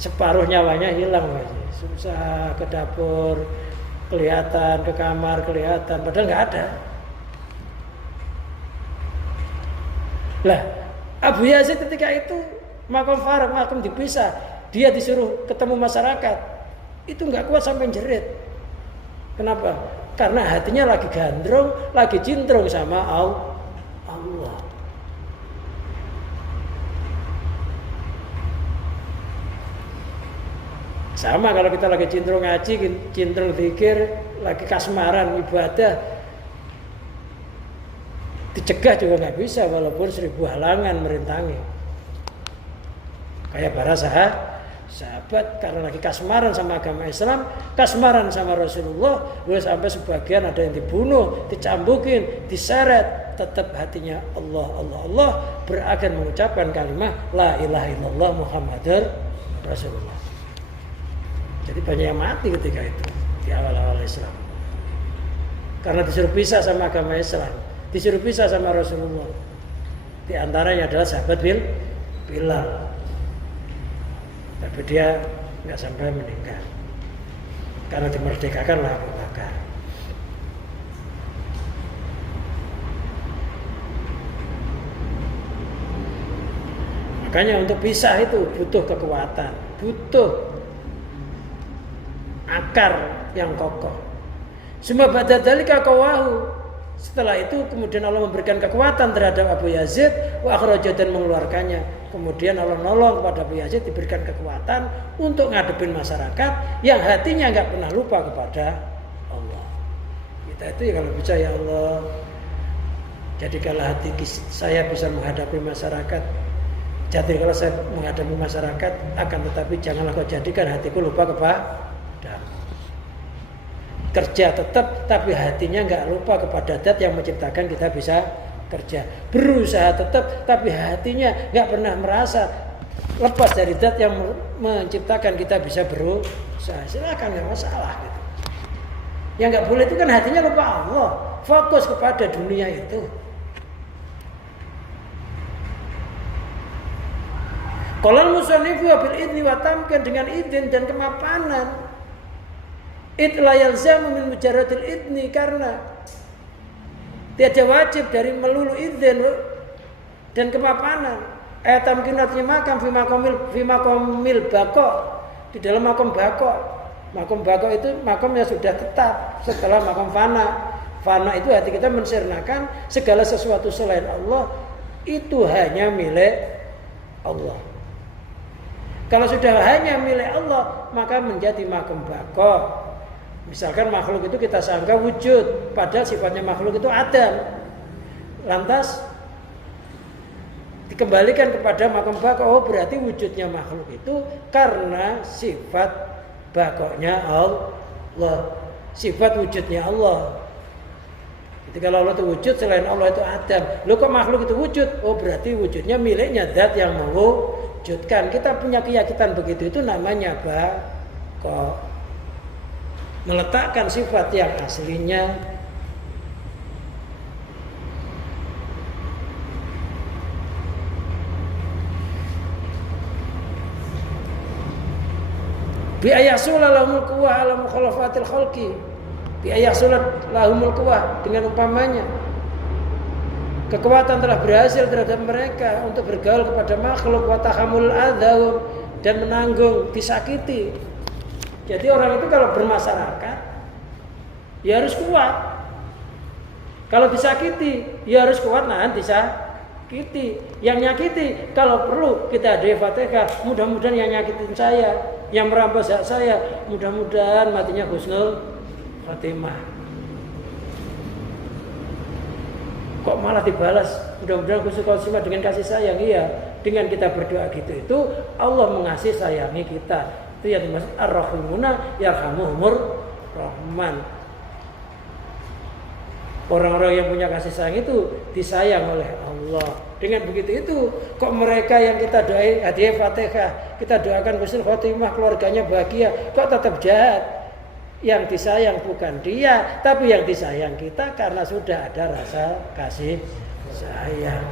separuh nyawanya hilang Pak Haji. Susah ke dapur kelihatan, ke kamar kelihatan, padahal nggak ada. Lah, Abu Yazid ketika itu makom farq, makom dipisah, dia disuruh ketemu masyarakat, itu nggak kuat sampai jerit. Kenapa? Karena hatinya lagi gandrung, lagi cintrung sama Allah. Sama kalau kita lagi cintrung ngaji, cintrung zikir, lagi kasmaran ibadah, dicegah juga nggak bisa walaupun 1000 halangan merintangi. Kayak para sahabat karena lagi kasmaran sama agama Islam, kasmaran sama Rasulullah, sampai sebagian ada yang dibunuh, dicambukin, diseret, tetap hatinya Allah berakhir mengucapkan kalimat la ilaha illallah Muhammadur Rasulullah. Jadi banyak yang mati ketika itu di awal-awal Islam. Karena disuruh pisah sama agama Islam, disuruh pisah sama Rasulullah. Di antaranya adalah sahabat Bilal. Tapi dia nggak sampai meninggal. Karena dimerdekakan lah Abu Bakar. Makanya untuk pisah itu butuh kekuatan, butuh akar yang kokoh. Summa ba'da dzalika qawahu. Setelah itu kemudian Allah memberikan kekuatan terhadap Abu Yazid wa akhraja dan mengeluarkannya. Kemudian Allah nolong kepada Abu Yazid, diberikan kekuatan untuk ngadepin masyarakat yang hatinya enggak pernah lupa kepada Allah. Kita itu ya kalau bisa ya Allah, jadikanlah hati saya bisa menghadapi masyarakat. Jadikanlah saya menghadapi masyarakat, akan tetapi janganlah kau jadikan hatiku lupa kepada kerja tetap, tapi hatinya nggak lupa kepada zat yang menciptakan kita bisa kerja. Berusaha tetap, tapi hatinya nggak pernah merasa lepas dari zat yang menciptakan kita bisa berusaha. Silakan, nggak masalah gitu. Yang nggak boleh itu kan hatinya lupa Allah, fokus kepada dunia itu. Qolal musannifu bil idni wa tamkin, dengan izin dan kemapanan. Itla yalzamu min mujarradil idni, karena tiada wajib dari melulu izin dan kemapanan. Tamkinatnya makam fi makomil bako, di dalam makom bako. Makom bako itu makom yang sudah tetap setelah makom fana. Fana itu hati kita mensirnakan segala sesuatu selain Allah itu hanya milik Allah. Kalau sudah hanya milik Allah, maka menjadi makom bako. Misalkan makhluk itu kita sangka wujud, padahal sifatnya makhluk itu adam. Lantas dikembalikan kepada makom bako. Oh, berarti wujudnya makhluk itu karena sifat bakoknya Allah, sifat wujudnya Allah. Jadi kalau Allah itu wujud, selain Allah itu Adam. Loh kok makhluk itu wujud? Oh berarti wujudnya miliknya zat yang mewujudkan. Kita punya keyakinan begitu, itu namanya bako. Meletakkan sifat yang aslinya. Bi ayasula lahumul quwwah ala mukhalafatil khalqi. Bi ayasula lahumul quwwah, dengan umpamanya kekuatan telah berhasil terhadap mereka untuk bergaul kepada makhluk wa tahammul adza dan menanggung disakiti. Jadi orang itu kalau bermasyarakat ya harus kuat. Kalau disakiti ya harus kuat nahan disakiti. Yang nyakiti kalau perlu kita ada Fatihah, mudah-mudahan yang nyakitin saya, yang merampas hak saya, mudah-mudahan matinya husnul khotimah. Kok malah dibalas mudah-mudahan husnul khotimah dengan kasih sayang? Iya, dengan kita berdoa gitu itu Allah mengasihi sayangi kita. Itu yang dimaksud ar-rahimuna yarhamuhumur rahman. Orang-orang yang punya kasih sayang itu disayang oleh Allah. Dengan begitu itu, kok mereka yang kita doain hadiah Fatihah, kita doakan husnul khotimah, keluarganya bahagia, kok tetap jahat? Yang disayang bukan dia, tapi yang disayang kita karena sudah ada rasa kasih sayang.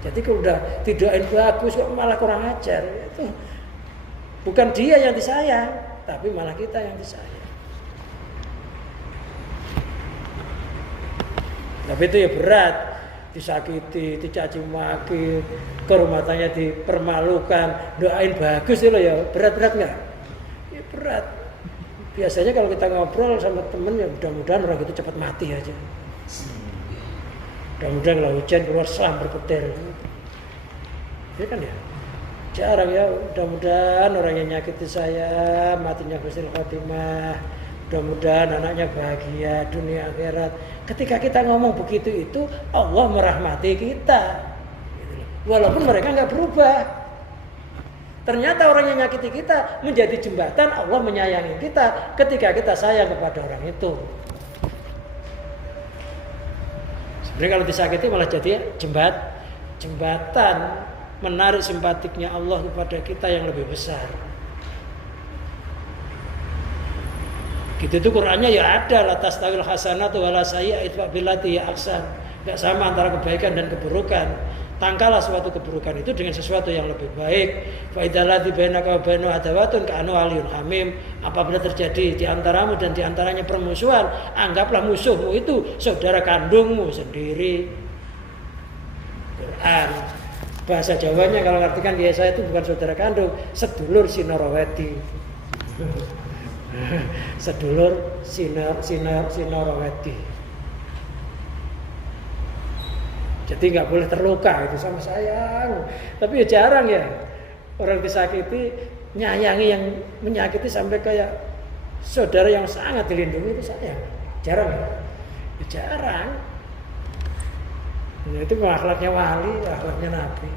Jadi kalau udah didoain bagus kok malah kurang ajar, itu bukan dia yang disayang, tapi malah kita yang disayang. Tapi itu ya berat, disakiti, dicaci maki, kehormatannya dipermalukan, doain bagus itu ya berat-berat nggak? Ya berat. Biasanya kalau kita ngobrol sama temen ya mudah-mudahan orang itu cepat mati aja. Mudah-mudahan kalau hujan keluar selam berpetir. Ya kan ya? Jarang ya, mudah-mudahan orang yang nyakiti saya matinya husnul khotimah. Mudah-mudahan anaknya bahagia dunia akhirat. Ketika kita ngomong begitu itu Allah merahmati kita. Walaupun mereka nggak berubah. Ternyata orang yang nyakiti kita menjadi jembatan Allah menyayangi kita ketika kita sayang kepada orang itu. Sebenarnya kalau disakiti malah jadi jembatan menarik simpatiknya Allah kepada kita yang lebih besar. Gitu itu Qur'annya ya ada, la tastawil hasanatu wala sayyi'atu billati ya ahsan. Enggak sama antara kebaikan dan keburukan. Tangkalah suatu keburukan itu dengan sesuatu yang lebih baik. Fa idzalladzi bainaka wa bainahu adawatun ka'annahu aliyyun hamim. Apabila terjadi di antaramu dan di antaranya permusuhan, anggaplah musuhmu itu saudara kandungmu sendiri. Quran. Bahasa Jawanya kalau ngartikan ya saya itu bukan saudara kandung, sedulur Sinoraweti. Sedulur Sinoraweti. Jadi nggak boleh terluka itu sama sayang. Tapi ya jarang ya orang disakiti nyayangi yang menyakiti sampai kayak saudara yang sangat dilindungi itu sayang. Jarang ya? Ya jarang. Nah, itu akhlaknya wali, akhlaknya nabi.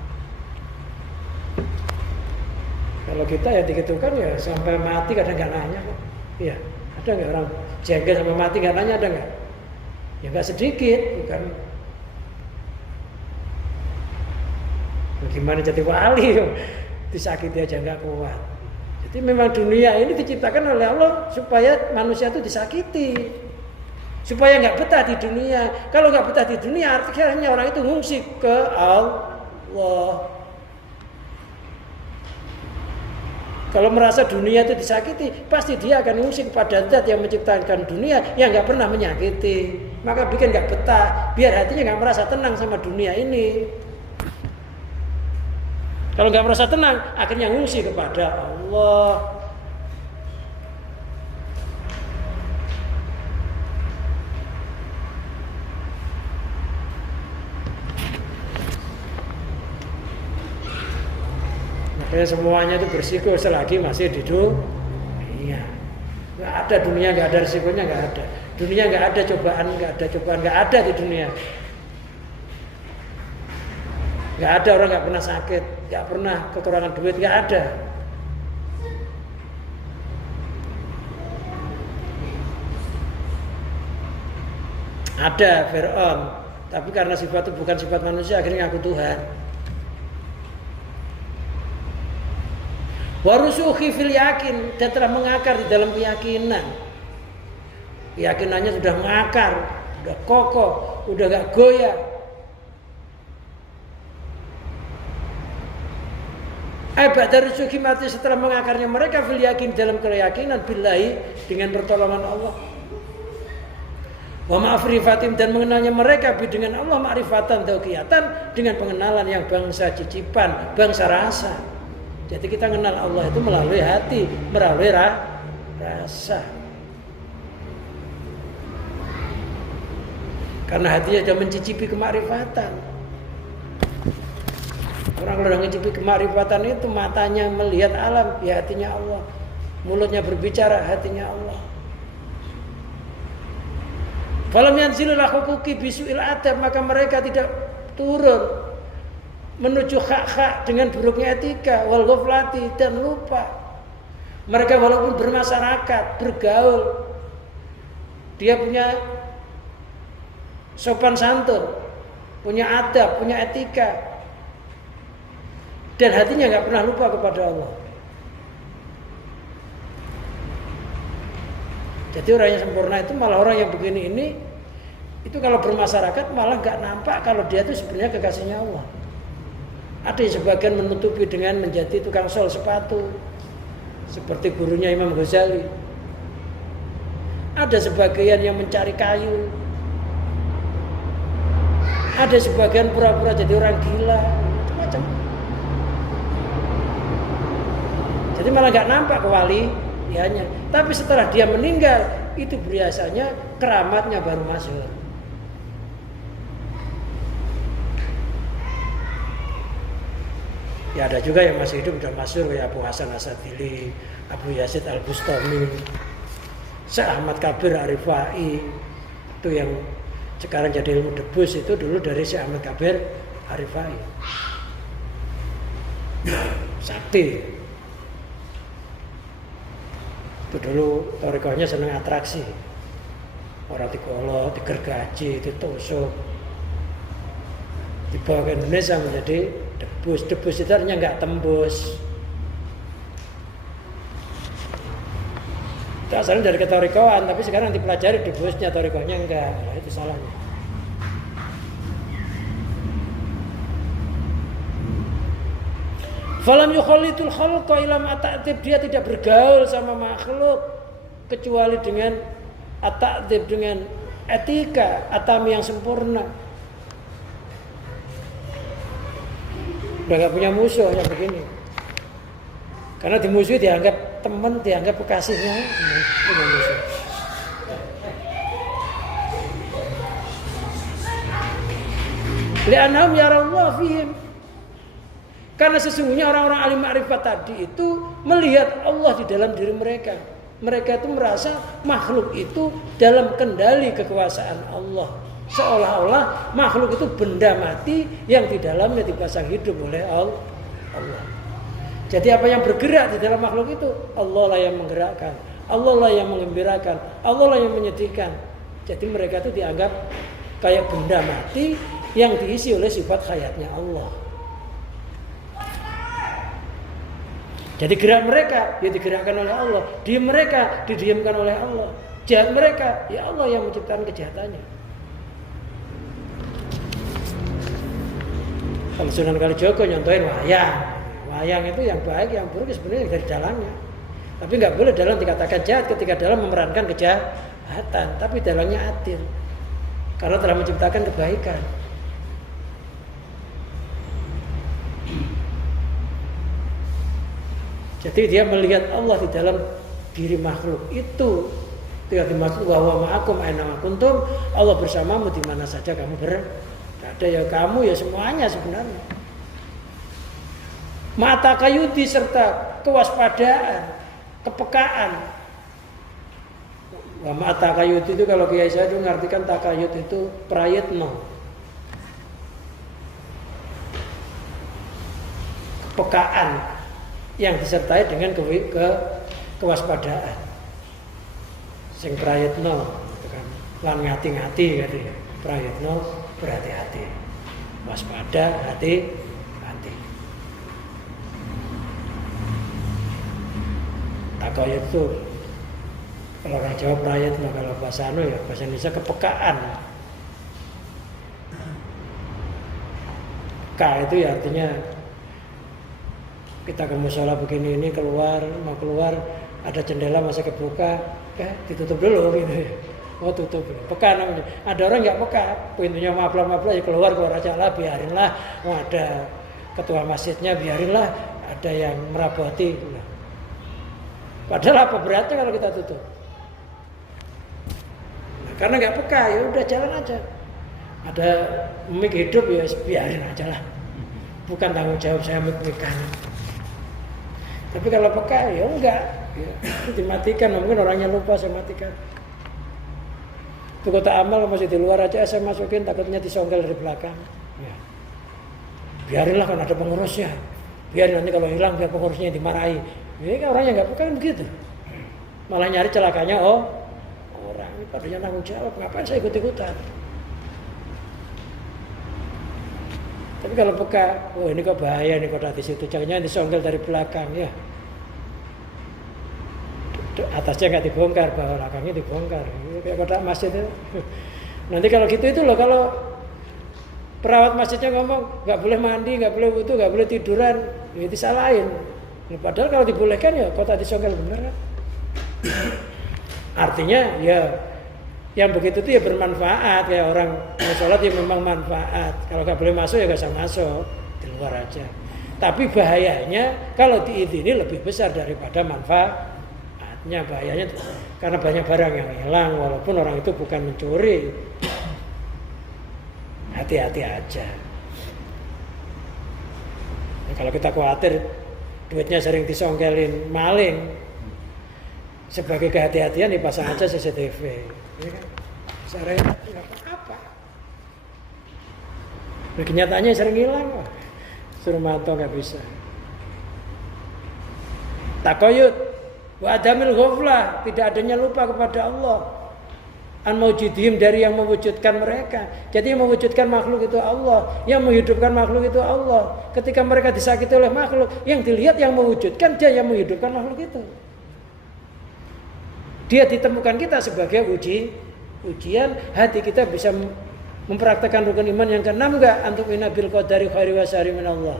Kalau kita ya dikitukan ya sampai mati kadang nggak nanya kok. Iya, ada nggak orang jengkel sampai mati nggak nanya, ada nggak? Ya nggak sedikit, bukan? Bagaimana jadi wali? Disakiti aja nggak kuat. Jadi memang dunia ini diciptakan oleh Allah supaya manusia itu disakiti, supaya nggak betah di dunia. Kalau nggak betah di dunia, artinya orang itu ngungsi ke Allah. Kalau merasa dunia itu disakiti, pasti dia akan ngungsi kepada zat yang menciptakan dunia yang nggak pernah menyakiti. Maka bikin nggak betah, biar hatinya nggak merasa tenang sama dunia ini. Kalau nggak merasa tenang, akhirnya ngungsi kepada Allah. Makanya semuanya itu bersiko selagi masih di dunia. Nggak ada dunia, nggak ada risikonya, nggak ada. Dunia nggak ada cobaan, nggak ada di dunia. Nggak ada orang nggak pernah sakit, nggak pernah kekurangan duit, nggak ada. Ada Fir'aun, tapi karena sifat itu bukan sifat manusia, akhirnya ngaku Tuhan. Warusukhi fil yakin, dan telah mengakar di dalam keyakinan. Keyakinannya sudah mengakar, sudah kokoh, udah gak goyah. Ba'da rusukhi mati, setelah mengakarnya mereka fil yakin, dalam keyakinan billahi, dengan pertolongan Allah. Wa ma'rifatim, dan mengenalnya mereka dengan Allah ma'rifatan tauqiyatan, dengan pengenalan yang bangsa cicipan, bangsa rasa. Jadi kita kenal Allah itu melalui hati, melalui rasa. Karena hatinya sudah mencicipi kemakrifatan. Orang kalau sudah mencicipi kemakrifatan itu, matanya melihat alam, ya hatinya Allah. Mulutnya berbicara, hatinya Allah. Falam yanzilul huquqi bisu'il adab, maka mereka tidak turun menuju hak-hak dengan buruknya etika, wal ghaflati, dan lupa. Mereka walaupun bermasyarakat, bergaul, dia punya sopan santun, punya adab, punya etika, dan hatinya nggak pernah lupa kepada Allah. Jadi orang yang sempurna itu malah orang yang begini ini, itu kalau bermasyarakat malah nggak nampak kalau dia itu sebenarnya kekasihnya Allah. Ada yang sebagian menutupi dengan menjadi tukang sol sepatu, seperti gurunya Imam Ghazali. Ada sebagian yang mencari kayu. Ada sebagian pura-pura jadi orang gila, macam-macam. Jadi malah nggak nampak kewaliannya. Tapi setelah dia meninggal, itu biasanya keramatnya baru masuk. Ya ada juga yang masih hidup sudah masyhur kayak Abu Hasan Asadili, Abu Yazid Al-Bustami, Syekh Ahmad Kabir Arifai, itu yang sekarang jadi ilmu debus, itu dulu dari Syekh Ahmad Kabir Arifai. Sakti. Itu dulu torikohnya senang atraksi. Orang dikolot, digergaji, ditusuk. Dibawa ke Indonesia menjadi debus. Debus itu artinya nggak tembus. Itu asalnya dari ketorikohan, tapi sekarang dipelajari debusnya, torikohnya enggak. Nah, itu salahnya. Falam yukhalitul khalqa ila ta'tib, dia tidak bergaul sama makhluk kecuali dengan at-ta'tib, dengan etika, atami yang sempurna. Udah gak punya musuh yang begini. Karena dimusuhi dianggap teman, dianggap kekasihnya, punya musuh. Li'annahum yarallahu fihim. Karena sesungguhnya orang-orang alim ma'rifat tadi itu melihat Allah di dalam diri mereka. Mereka itu merasa makhluk itu dalam kendali kekuasaan Allah. Seolah-olah makhluk itu benda mati yang di dalamnya dipasang hidup oleh Allah. Jadi apa yang bergerak di dalam makhluk itu, Allah lah yang menggerakkan, Allah lah yang mengembirakan, Allah lah yang menyedihkan. Jadi mereka itu dianggap kayak benda mati yang diisi oleh sifat hayatnya Allah. Jadi gerak mereka ya digerakkan oleh Allah, diam mereka didiamkan oleh Allah, jahat mereka ya Allah yang menciptakan kejahatannya. Kalau Sunan Kalijogo nyontohin wayang. Wayang itu yang baik, yang buruk sebenarnya dari dalamnya. Tapi nggak boleh dalam dikatakan jahat ketika dalam memerankan kejahatan, tapi dalamnya adil. Karena telah menciptakan kebaikan. Jadi dia melihat Allah di dalam diri makhluk itu. Tidak dimaksud bahwa ma'akum aina ma kuntum, Allah bersamamu di mana saja kamu berada. Ya kamu ya semuanya sebenarnya. Mata kayuti serta kewaspadaan, kepekaan. Wah, mata kayuti itu kalau Kiai saya itu mengartikan takayut itu prayitno. kepekaan yang disertai dengan kewaspadaan. Sing prayitno gitu kan. Lan ngati-ngati gitu ya. Prayitno berhati-hati. Waspada, hati. Takoyut itu kalau orang Jawa prayitno, kalau bahasa ya bahasa Indonesia kepekaan. K itu ya artinya kita ke mushola begini ini mau keluar ada jendela masih kebuka, ditutup dulu gitu. Oh tutup, peka namanya. Ada orang nggak peka, pintunya maplah ya keluar aja lah, biarinlah. Oh ada ketua masjidnya, biarinlah. Ada yang meraboti. Padahal apa beratnya kalau kita tutup? Nah, karena nggak peka ya udah jalan aja. Ada mik hidup ya biarin aja lah. Bukan tanggung jawab saya mik-mikan. Tapi kalau peka ya enggak, ya, dimatikan. Mungkin orangnya lupa saya matikan. Itu kota amal masih di luar aja saya masukin, takutnya disonggel dari belakang. Ya. Biarinlah kan ada pengurusnya. Biarin nanti kalau hilang biar pengurusnya yang dimarahi. Ya orangnya nggak peka kan begitu. Malah nyari celakanya orang ini padanya tanggung jawab, ngapain saya ikut-ikutan? Tapi kalau peka, ini kok bahaya nih kota di situ, jangan-jangan disonggel dari belakang ya. Atasnya nggak dibongkar, belakangnya dibongkar. Kayak kotak masjid itu. Nanti kalau gitu itu loh, kalau perawat masjidnya ngomong nggak boleh mandi, nggak boleh wudu, nggak boleh tiduran, ya disalahin. Nah, padahal kalau dibolehkan ya kotak disonggel bener kan? Artinya ya yang begitu itu ya bermanfaat, kayak orang mau sholat ya memang manfaat. Kalau nggak boleh masuk ya nggak usah masuk, di luar aja. Tapi bahayanya kalau diizini lebih besar daripada manfaatnya. Bahayanya karena banyak barang yang hilang walaupun orang itu bukan mencuri. Hati-hati aja. Nah, kalau kita khawatir duitnya sering disongkelin maling, sebagai kehati-hatian dipasang aja CCTV. Ya kan? Sekarang nggak apa-apa. Nah, kenyataannya sering hilang. Suruh mantau nggak bisa. Takoyut, wa adamil ghaflah, tidak adanya lupa kepada Allah. An mawjudihim, dari yang mewujudkan mereka. Jadi yang mewujudkan makhluk itu Allah, yang menghidupkan makhluk itu Allah. Ketika mereka disakiti oleh makhluk, yang dilihat yang mewujudkan, dia yang menghidupkan makhluk itu. Dia ditemukan kita sebagai ujian, hati kita bisa mempraktekkan rukun iman yang keenam enggak? Antumina bil qadari khairi wa syarri min Allah.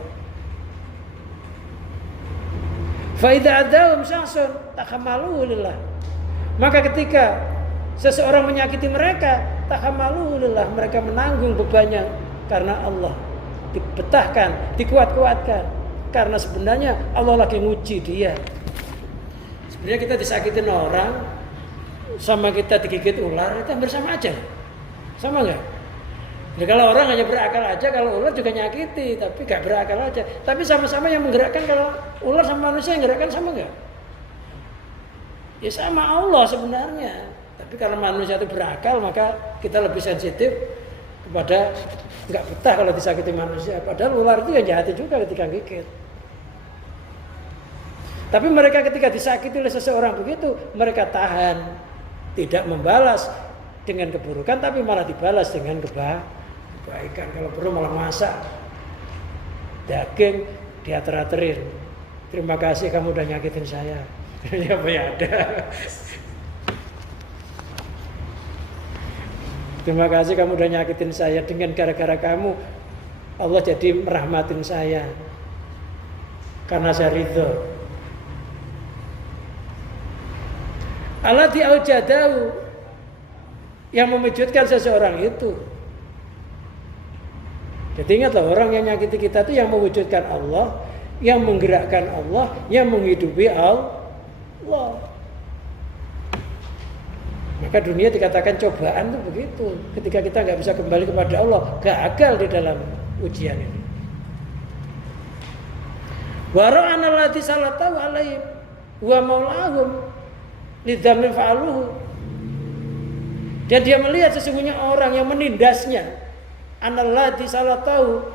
Fa idza adahum syahsun tahammalu lillah. Maka ketika seseorang menyakiti mereka, tahammalu lillah, mereka menanggung bebannya karena Allah. Dibetahkan, dikuat-kuatkan. Karena sebenarnya Allah lagi nguji dia. Sebenarnya kita disakitin orang sama kita digigit ular itu hampir sama aja. Sama enggak? Nah, kalau orang hanya berakal aja, kalau ular juga nyakiti, tapi gak berakal aja. Tapi sama-sama yang menggerakkan, kalau ular sama manusia yang gerakkan sama enggak? Ya sama Allah sebenarnya. Tapi karena manusia itu berakal, maka kita lebih sensitif kepada enggak betah kalau disakiti manusia. Padahal ular itu yang jahat juga ketika gigit. Tapi mereka ketika disakiti oleh seseorang begitu, mereka tahan, tidak membalas dengan keburukan, tapi malah dibalas dengan kebaikan. Kalau perlu malah masak daging, diater-aterin. Terima kasih kamu udah nyakitin saya. Ya apa ya ada. Terima kasih kamu udah nyakitin saya. Dengan gara-gara kamu Allah jadi merahmatin saya. Karena saya ridho. Allah diaujadahu, yang memejutkan seseorang itu. Jadi ingatlah, orang yang nyakiti kita itu yang mewujudkan Allah, yang menggerakkan Allah, yang menghidupi Allah. Maka dunia dikatakan cobaan itu begitu. Ketika kita nggak bisa kembali kepada Allah, gagal di dalam ujian ini. Wa ra'ana allati salatahu alaihim wa maulahum lidzamin fa'aluhu. Dan dia melihat sesungguhnya orang yang menindasnya, analladzi salatahu,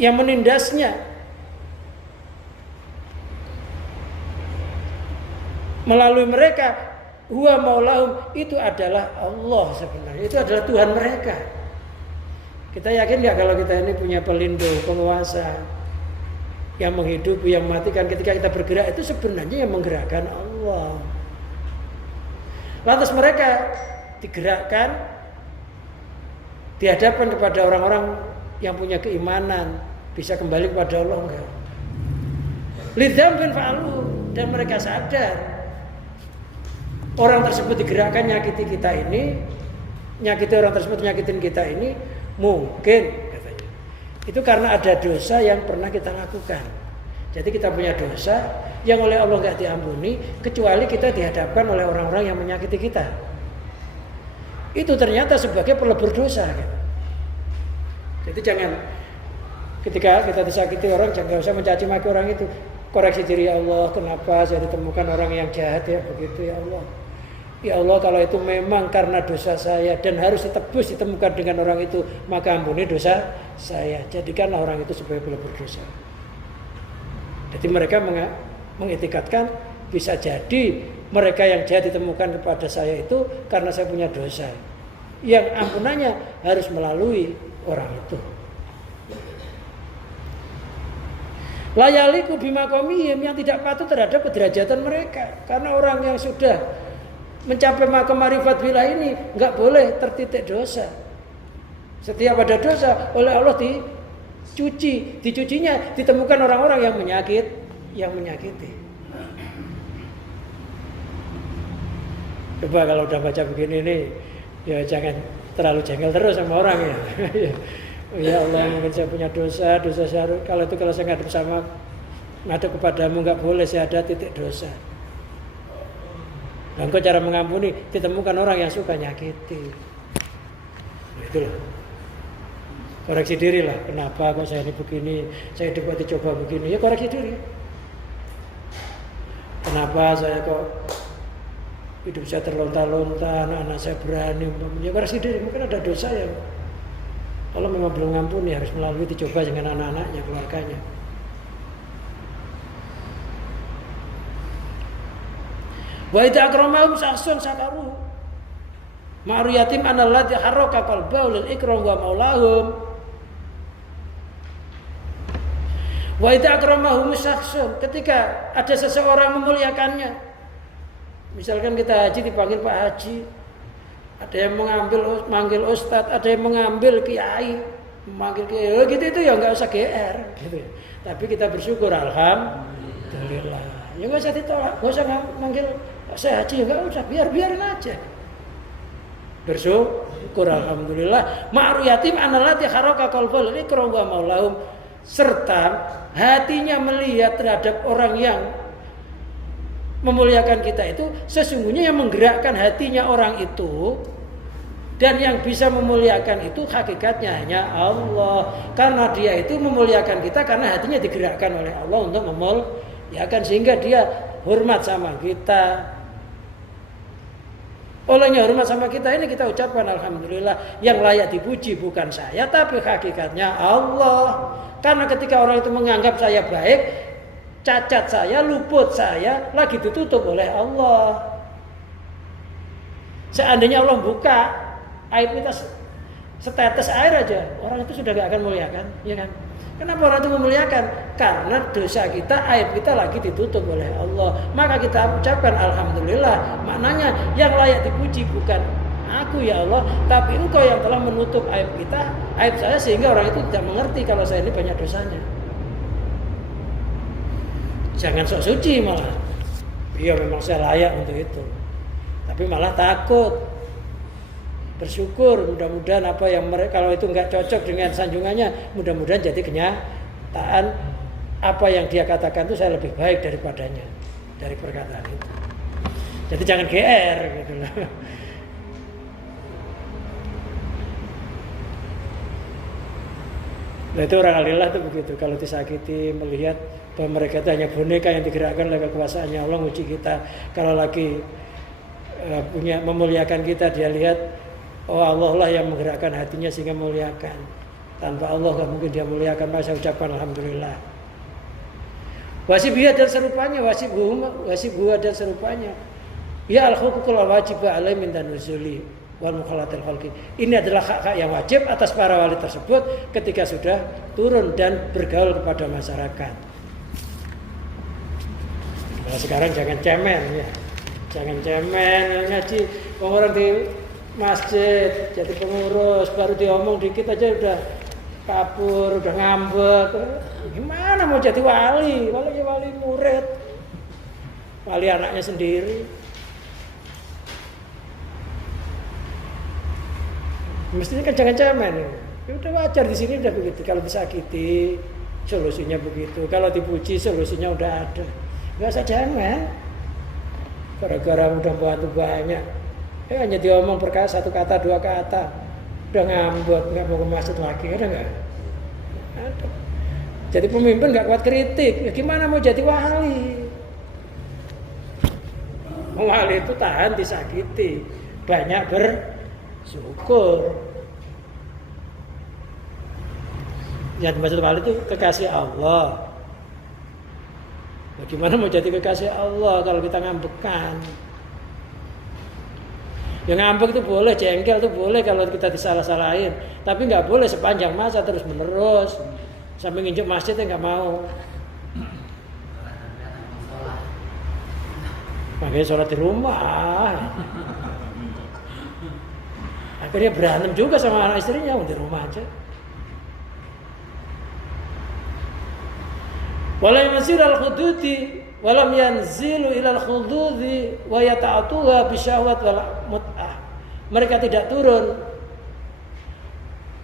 yang menindasnya. Melalui mereka, huwa maulahum, itu adalah Allah sebenarnya, itu adalah Tuhan mereka. Kita yakin nggak kalau kita ini punya pelindung, penguasa yang menghidupi, yang mematikan ketika kita bergerak, itu sebenarnya yang menggerakkan Allah. Lantas mereka digerakkan, dihadapkan kepada orang-orang yang punya keimanan, bisa kembali kepada Allah enggak? Lidzambin fa'alu, dan mereka sadar orang tersebut digerakkan nyakiti kita ini, nyakiti orang tersebut nyakitin kita ini, mungkin katanya itu karena ada dosa yang pernah kita lakukan. Jadi kita punya dosa yang oleh Allah nggak diampuni kecuali kita dihadapkan oleh orang-orang yang menyakiti kita. Itu ternyata sebagai pelebur dosa. Jadi jangan ketika kita disakiti orang, jangan usah mencaci maki orang itu. Koreksi diri, ya Allah, kenapa saya ditemukan orang yang jahat ya begitu ya Allah. Ya Allah, kalau itu memang karena dosa saya dan harus ditebus ditemukan dengan orang itu, maka ampuni dosa saya. Jadikanlah orang itu sebagai pelebur dosa. Jadi mereka mengitikadkan bisa jadi mereka yang jahat ditemukan kepada saya itu karena saya punya dosa. Yang ampunannya harus melalui orang itu. Layaliku bimakomihim, yang tidak patuh terhadap kederajatan mereka. Karena orang yang sudah mencapai makam marifat billah ini nggak boleh tertitik dosa. Setiap ada dosa oleh Allah dicucinya ditemukan orang-orang yang menyakiti. Coba kalau udah baca begini nih, ya jangan terlalu jengkel terus sama orang ya. Ya Allah, mungkin saya punya dosa saya kalau saya ngadep kepadamu nggak boleh saya ada titik dosa. Dan kok cara mengampuni ditemukan orang yang suka nyakiti. Nah, itulah. Koreksi diri lah. Kenapa kok saya ini begini? Saya dicoba begini. Ya koreksi diri. Kenapa saya kok hidup saya terlontar-lontar, anak-anak saya berani. Ya koreksi diri. Mungkin ada dosa yang kalau memang belum ngampuni harus melalui dicoba dengan anak-anaknya, keluarganya. Wa idza akramahum sahsun sakaru. Ma'ru yatim analladzi harraka qalbahu lil ikram wa maulahum. Wa idza akramahum sahsun, ketika ada seseorang memuliakannya. Misalkan kita haji dipanggil Pak Haji. Ada yang manggil ustadz, ada yang mengambil kiai, memanggil kiai. Gitu itu ya nggak usah GR gitu. Tapi kita bersyukur alhamdulillah. Ya nggak usah ditolak, nggak usah manggil saya haji, nggak usah, biarin aja. Bersyukur alhamdulillah. Ma'ru yatim analati haraka qalbul ikram wa maulahum, serta hatinya melihat terhadap orang yang memuliakan kita itu, sesungguhnya yang menggerakkan hatinya orang itu dan yang bisa memuliakan itu hakikatnya hanya Allah. Karena dia itu memuliakan kita karena hatinya digerakkan oleh Allah untuk memuliakan, sehingga dia hormat sama kita. Olehnya hormat sama kita ini kita ucapkan alhamdulillah. Yang layak dipuji bukan saya tapi hakikatnya Allah. Karena ketika orang itu menganggap saya baik, cacat saya, luput saya lagi ditutup oleh Allah. Seandainya Allah buka aib kita setetes air aja, orang itu sudah gak akan memuliakan, ya kan? Kenapa orang itu memuliakan? Karena dosa kita, aib kita lagi ditutup oleh Allah. Maka kita ucapkan alhamdulillah. Maknanya yang layak dipuji bukan aku ya Allah, tapi Engkau yang telah menutup aib kita, aib saya, sehingga orang itu tidak mengerti kalau saya ini banyak dosanya. Jangan sok suci malah. Iya memang saya layak untuk itu. Tapi malah takut. Bersyukur, mudah-mudahan apa yang mereka, kalau itu nggak cocok dengan sanjungannya, mudah-mudahan jadi kenyataan apa yang dia katakan itu saya lebih baik daripadanya, dari perkataan itu. Jadi jangan GR gitu loh. Nah itu orang alillah itu begitu, kalau disakiti melihat bahwa mereka itu hanya boneka yang digerakkan oleh kekuasaannya Allah uji kita. Kalau lagi memuliakan kita, dia lihat oh Allah lah yang menggerakkan hatinya sehingga memuliakan. Tanpa Allah nggak mungkin dia muliakan, maka saya ucapkan alhamdulillah. Wasibiyah dan serupanya, wasibhuha dan serupanya. Ya al-huququl wajibah alai min tanuzuli wal mukhalatil khalqi. Ini adalah hak-hak yang wajib atas para wali tersebut ketika sudah turun dan bergaul kepada masyarakat. Nah, sekarang jangan cemen ya. Jangan cemen ngaji orang di masjid jadi pengurus baru diomong dikit aja udah kabur, udah ngambek. Gimana mau jadi wali? Wali murid. Wali anaknya sendiri. Mestinya kan jangan cemen. Ya udah wajar di sini udah begitu. Kalau disakiti solusinya begitu. Kalau dipuji solusinya udah ada. Enggak usah cemen. Gara-gara udah bantu banyak. Hanya diomong perkara satu kata, dua kata. Udah ngambek, enggak mau ke masjid lagi, ada enggak? Ada. Jadi pemimpin enggak kuat kritik. Ya gimana mau jadi wali? Wali itu tahan disakiti. Banyak bersyukur. Yang dimaksud wali itu kekasih Allah. Bagaimana mau jadi kekasih Allah kalau kita ngambekan? Yang ngambek itu boleh, jengkel itu boleh kalau kita disalah-salahin. Tapi nggak boleh sepanjang masa terus menerus. Sampai nginjek masjid ya nggak mau. Makanya sholat di rumah. Akhirnya berantem juga sama anak istrinya di rumah aja. Walam yanzilu al-hududi walam yanzilu ilal khududi wa yata'atuha bisyahwat wal mut'ah. Mereka tidak turun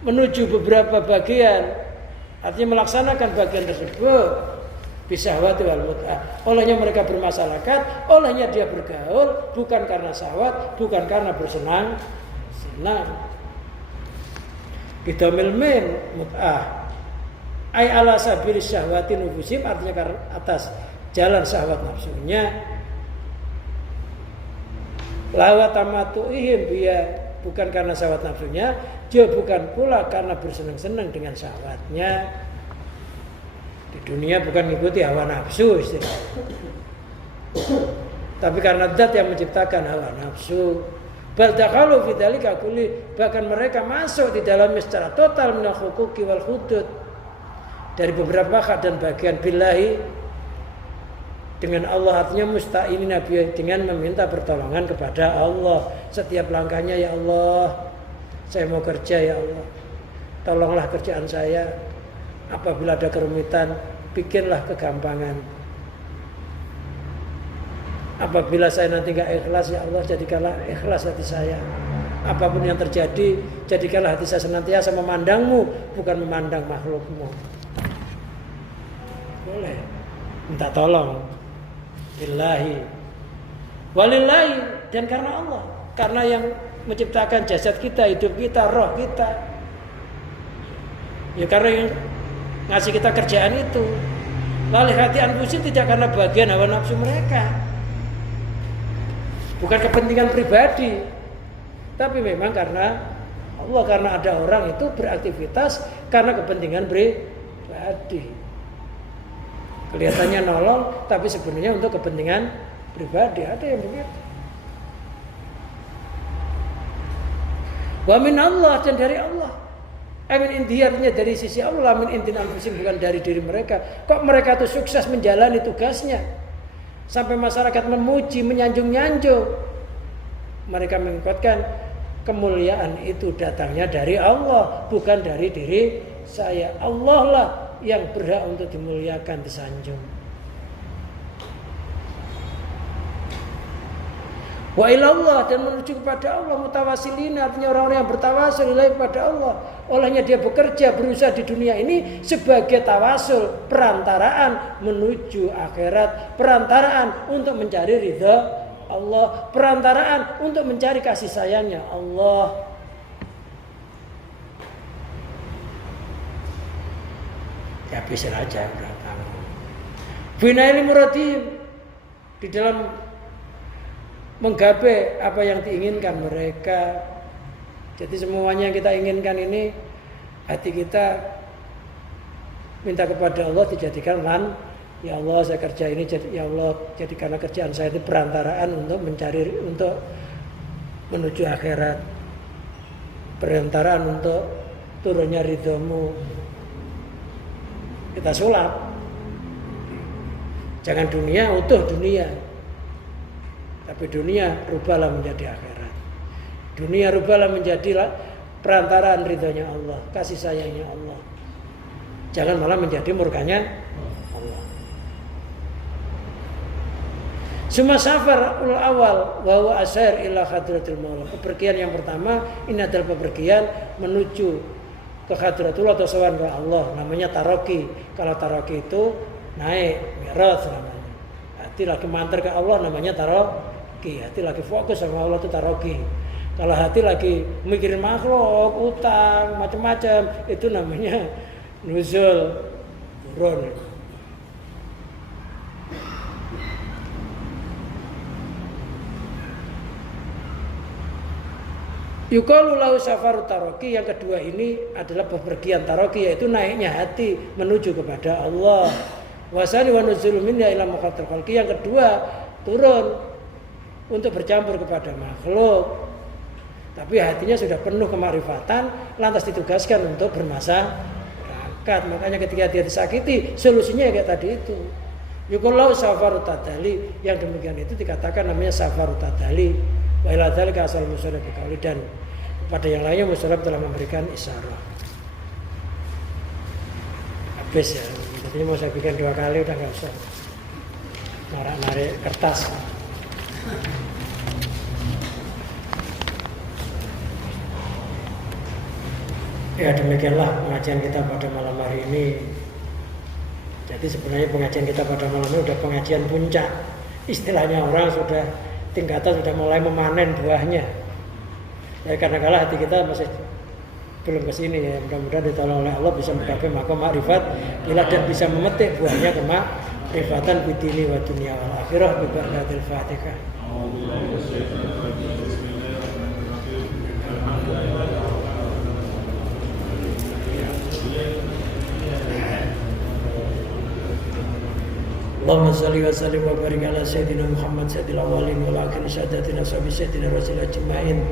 menuju beberapa bagian, artinya melaksanakan bagian tersebut bisyahwat wal mut'ah. Olehnya mereka bermasyarakat, olehnya dia bergaul bukan karena syahwat, bukan karena bersenang-senang. Bidhamil mim mut'ah ay ala sabili syahwati nufusim, artinya karena atas jalan syahwat nafsunya. Lawa tamatu'ihim biya, bukan karena syahwat nafsunya, juga bukan pula karena bersenang-senang dengan syahwatnya. Di dunia bukan mengikuti hawa nafsu istilahnya, tapi karena zat yang menciptakan hawa nafsu. Bal dakhalu fi dzalika kulli, bahkan mereka masuk di dalamnya secara total minal huquqi wal hudud, dari beberapa hak dan bagian billahi, dengan Allah, artinya musta'inin nabi, dengan meminta pertolongan kepada Allah. Setiap langkahnya, ya Allah, saya mau kerja, ya Allah, tolonglah kerjaan saya. Apabila ada kerumitan, bikinlah kegampangan. Apabila saya nanti gak ikhlas, ya Allah, jadikanlah ikhlas hati saya. Apapun yang terjadi, jadikanlah hati saya senantiasa memandangmu, bukan memandang makhlukmu. Boleh minta tolong billahi walillahi, dan karena Allah, karena yang menciptakan jasad kita, hidup kita, roh kita, ya karena yang ngasih kita kerjaan itu. Lalu hati anfusin, tidak karena bagian hawa nafsu mereka, bukan kepentingan pribadi, tapi memang karena Allah, karena ada orang itu beraktivitas karena kepentingan pribadi. Kelihatannya nolong, tapi sebenarnya untuk kepentingan pribadi. Ada yang begitu. Wa min Allah, dan dari Allah. Amin intiarnya dari sisi Allah, amin intin anfusim, bukan dari diri mereka. Kok mereka itu sukses menjalani tugasnya sampai masyarakat memuji, menyanjung-nyanjung. Mereka mengikutkan kemuliaan itu datangnya dari Allah, bukan dari diri saya. Allah lah yang berhak untuk dimuliakan, disanjung. Wa ilallah, dan menuju kepada Allah, mutawasilin, artinya orang-orang yang bertawasul ilahi kepada Allah. Olehnya dia bekerja, berusaha di dunia ini sebagai tawasul, perantaraan menuju akhirat, perantaraan untuk mencari ridha Allah, perantaraan untuk mencari kasih sayangnya Allah. Ya bisa aja datang. Binaili muradim, di dalam menggapai apa yang diinginkan mereka. Jadi semuanya yang kita inginkan ini hati kita minta kepada Allah dijadikan lan. Ya Allah, saya kerja ini, ya Allah, jadikanlah kerjaan saya itu perantaraan untuk menuju akhirat, perantaraan untuk turunnya ridhomu. Kita sulap. Jangan dunia, utuh dunia. Tapi dunia rubahlah menjadi akhirat. Dunia rubahlah menjadi perantaraan ridhonya Allah, kasih sayangnya Allah. Jangan malah menjadi murkanya Allah. Suma safar awal wa huwa asyar ila hadratil maula. Pepergian yang pertama ini adalah pepergian menuju ke Hadratullah atau sowan ke Allah, namanya taroki. Kalau taroki itu naik mi'raj namanya. Hati lagi mantar ke Allah namanya taroki. Hati lagi fokus sama Allah itu taroki. Kalau hati lagi mikirin makhluk, utang, macam-macam, itu namanya nuzul, turun. Yuqalu lahu safaru taroki. Yang kedua ini adalah bepergian taroki, yaitu naiknya hati menuju kepada Allah. Wasani wa nuzulu minna ila maqatil khalqi. Yang kedua turun untuk bercampur kepada makhluk, tapi hatinya sudah penuh kemarifatan, lantas ditugaskan untuk bermasyarakat. Makanya ketika dia disakiti, solusinya kayak tadi itu. Yuqalu lahu safaru tadali. Yang demikian itu dikatakan namanya safaru tadali. Wa ila dzalika asal musannaf biqauli, dan pada yang lainnya musannaf telah memberikan isyarah. Habis ya. Jadi mau saya bikin 2 kali udah enggak usah narik kertas. Ya demikianlah pengajian kita pada malam hari ini. Jadi sebenarnya pengajian kita pada malam ini udah pengajian puncak. Istilahnya orang sudah tingkatan sudah mulai memanen buahnya. Ya karena kalah hati kita masih belum ke sini ya. Mudah-mudahan ditolong oleh Allah bisa mencapai maqam ma'rifat bila dan bisa memetik buahnya kemakrifatan bidini wa dunya wal akhirah bi barakatil Fatihah. Allahumma salli wa sallim wa barik ala sayyidina Muhammad sayyidil awwalin wal akhirin sadatina sabi sayyidina rasul ajmain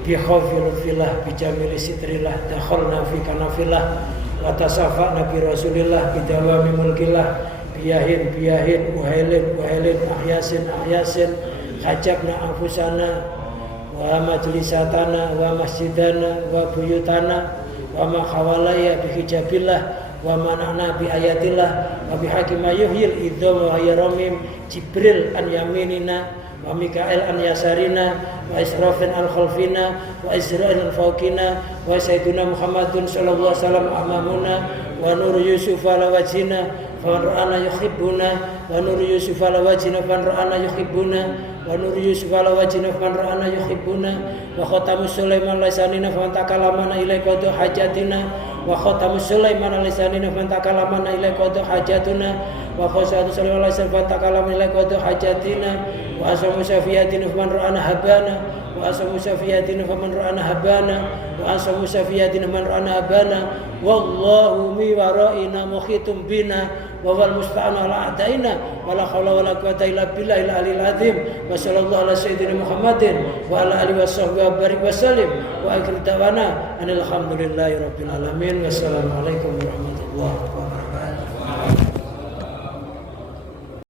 bi khawfi lutfillah bi jamili sitrillah dakhalna fi kanafillah wa tasafa'na bi rasulillah bi dawami mulkillah biyahin uhailin ahyasin hajabna anfusana wa majlisatana wa masjidana wa buyutana wa ma khawalaya bi hijabillah wa mana'na bi ayatillah wa bi hakim yuhyil idzam wa yaramim Jibril an yaminina wa Mikael an yasarina wa Israfil al khalfina wa Israil al fawqina wa sayyiduna Muhammadun sallallahu alaihi wasallam amamuna wa nur Yusuf ala wajhina fa ra'ana yuhibbuna wa nur Yusuf ala wajhina fa ra'ana yuhibbuna wa nur Yusuf ala wajhina fa ra'ana yuhibbuna wa khatamu Sulaiman lisanina fa takalamana ilaika hajatina wa khatamu Sulaiman lisanina fa takalamana ilaika hajatuna wa khosatu Sulaiman lisanina fa takalamana ilaika hajatina wa asamu safiyatina fa ra'ana habana wa asamu safiyatina fa ra'ana habana wa asamu safiyatina man ra'ana habana wallahu mi wara'ina muhitum bina wa wal musta'an ala a'daina wa la haula wa la quwwata illa billahil aliyil azim wa sallallahu ala sayyidina Muhammadin wa ala alihi washabbihi wa barik wa sallim wa akhir da'wana alhamdulillahi rabbil alamin wassalamu alaikum warahmatullahi wabarakatuh.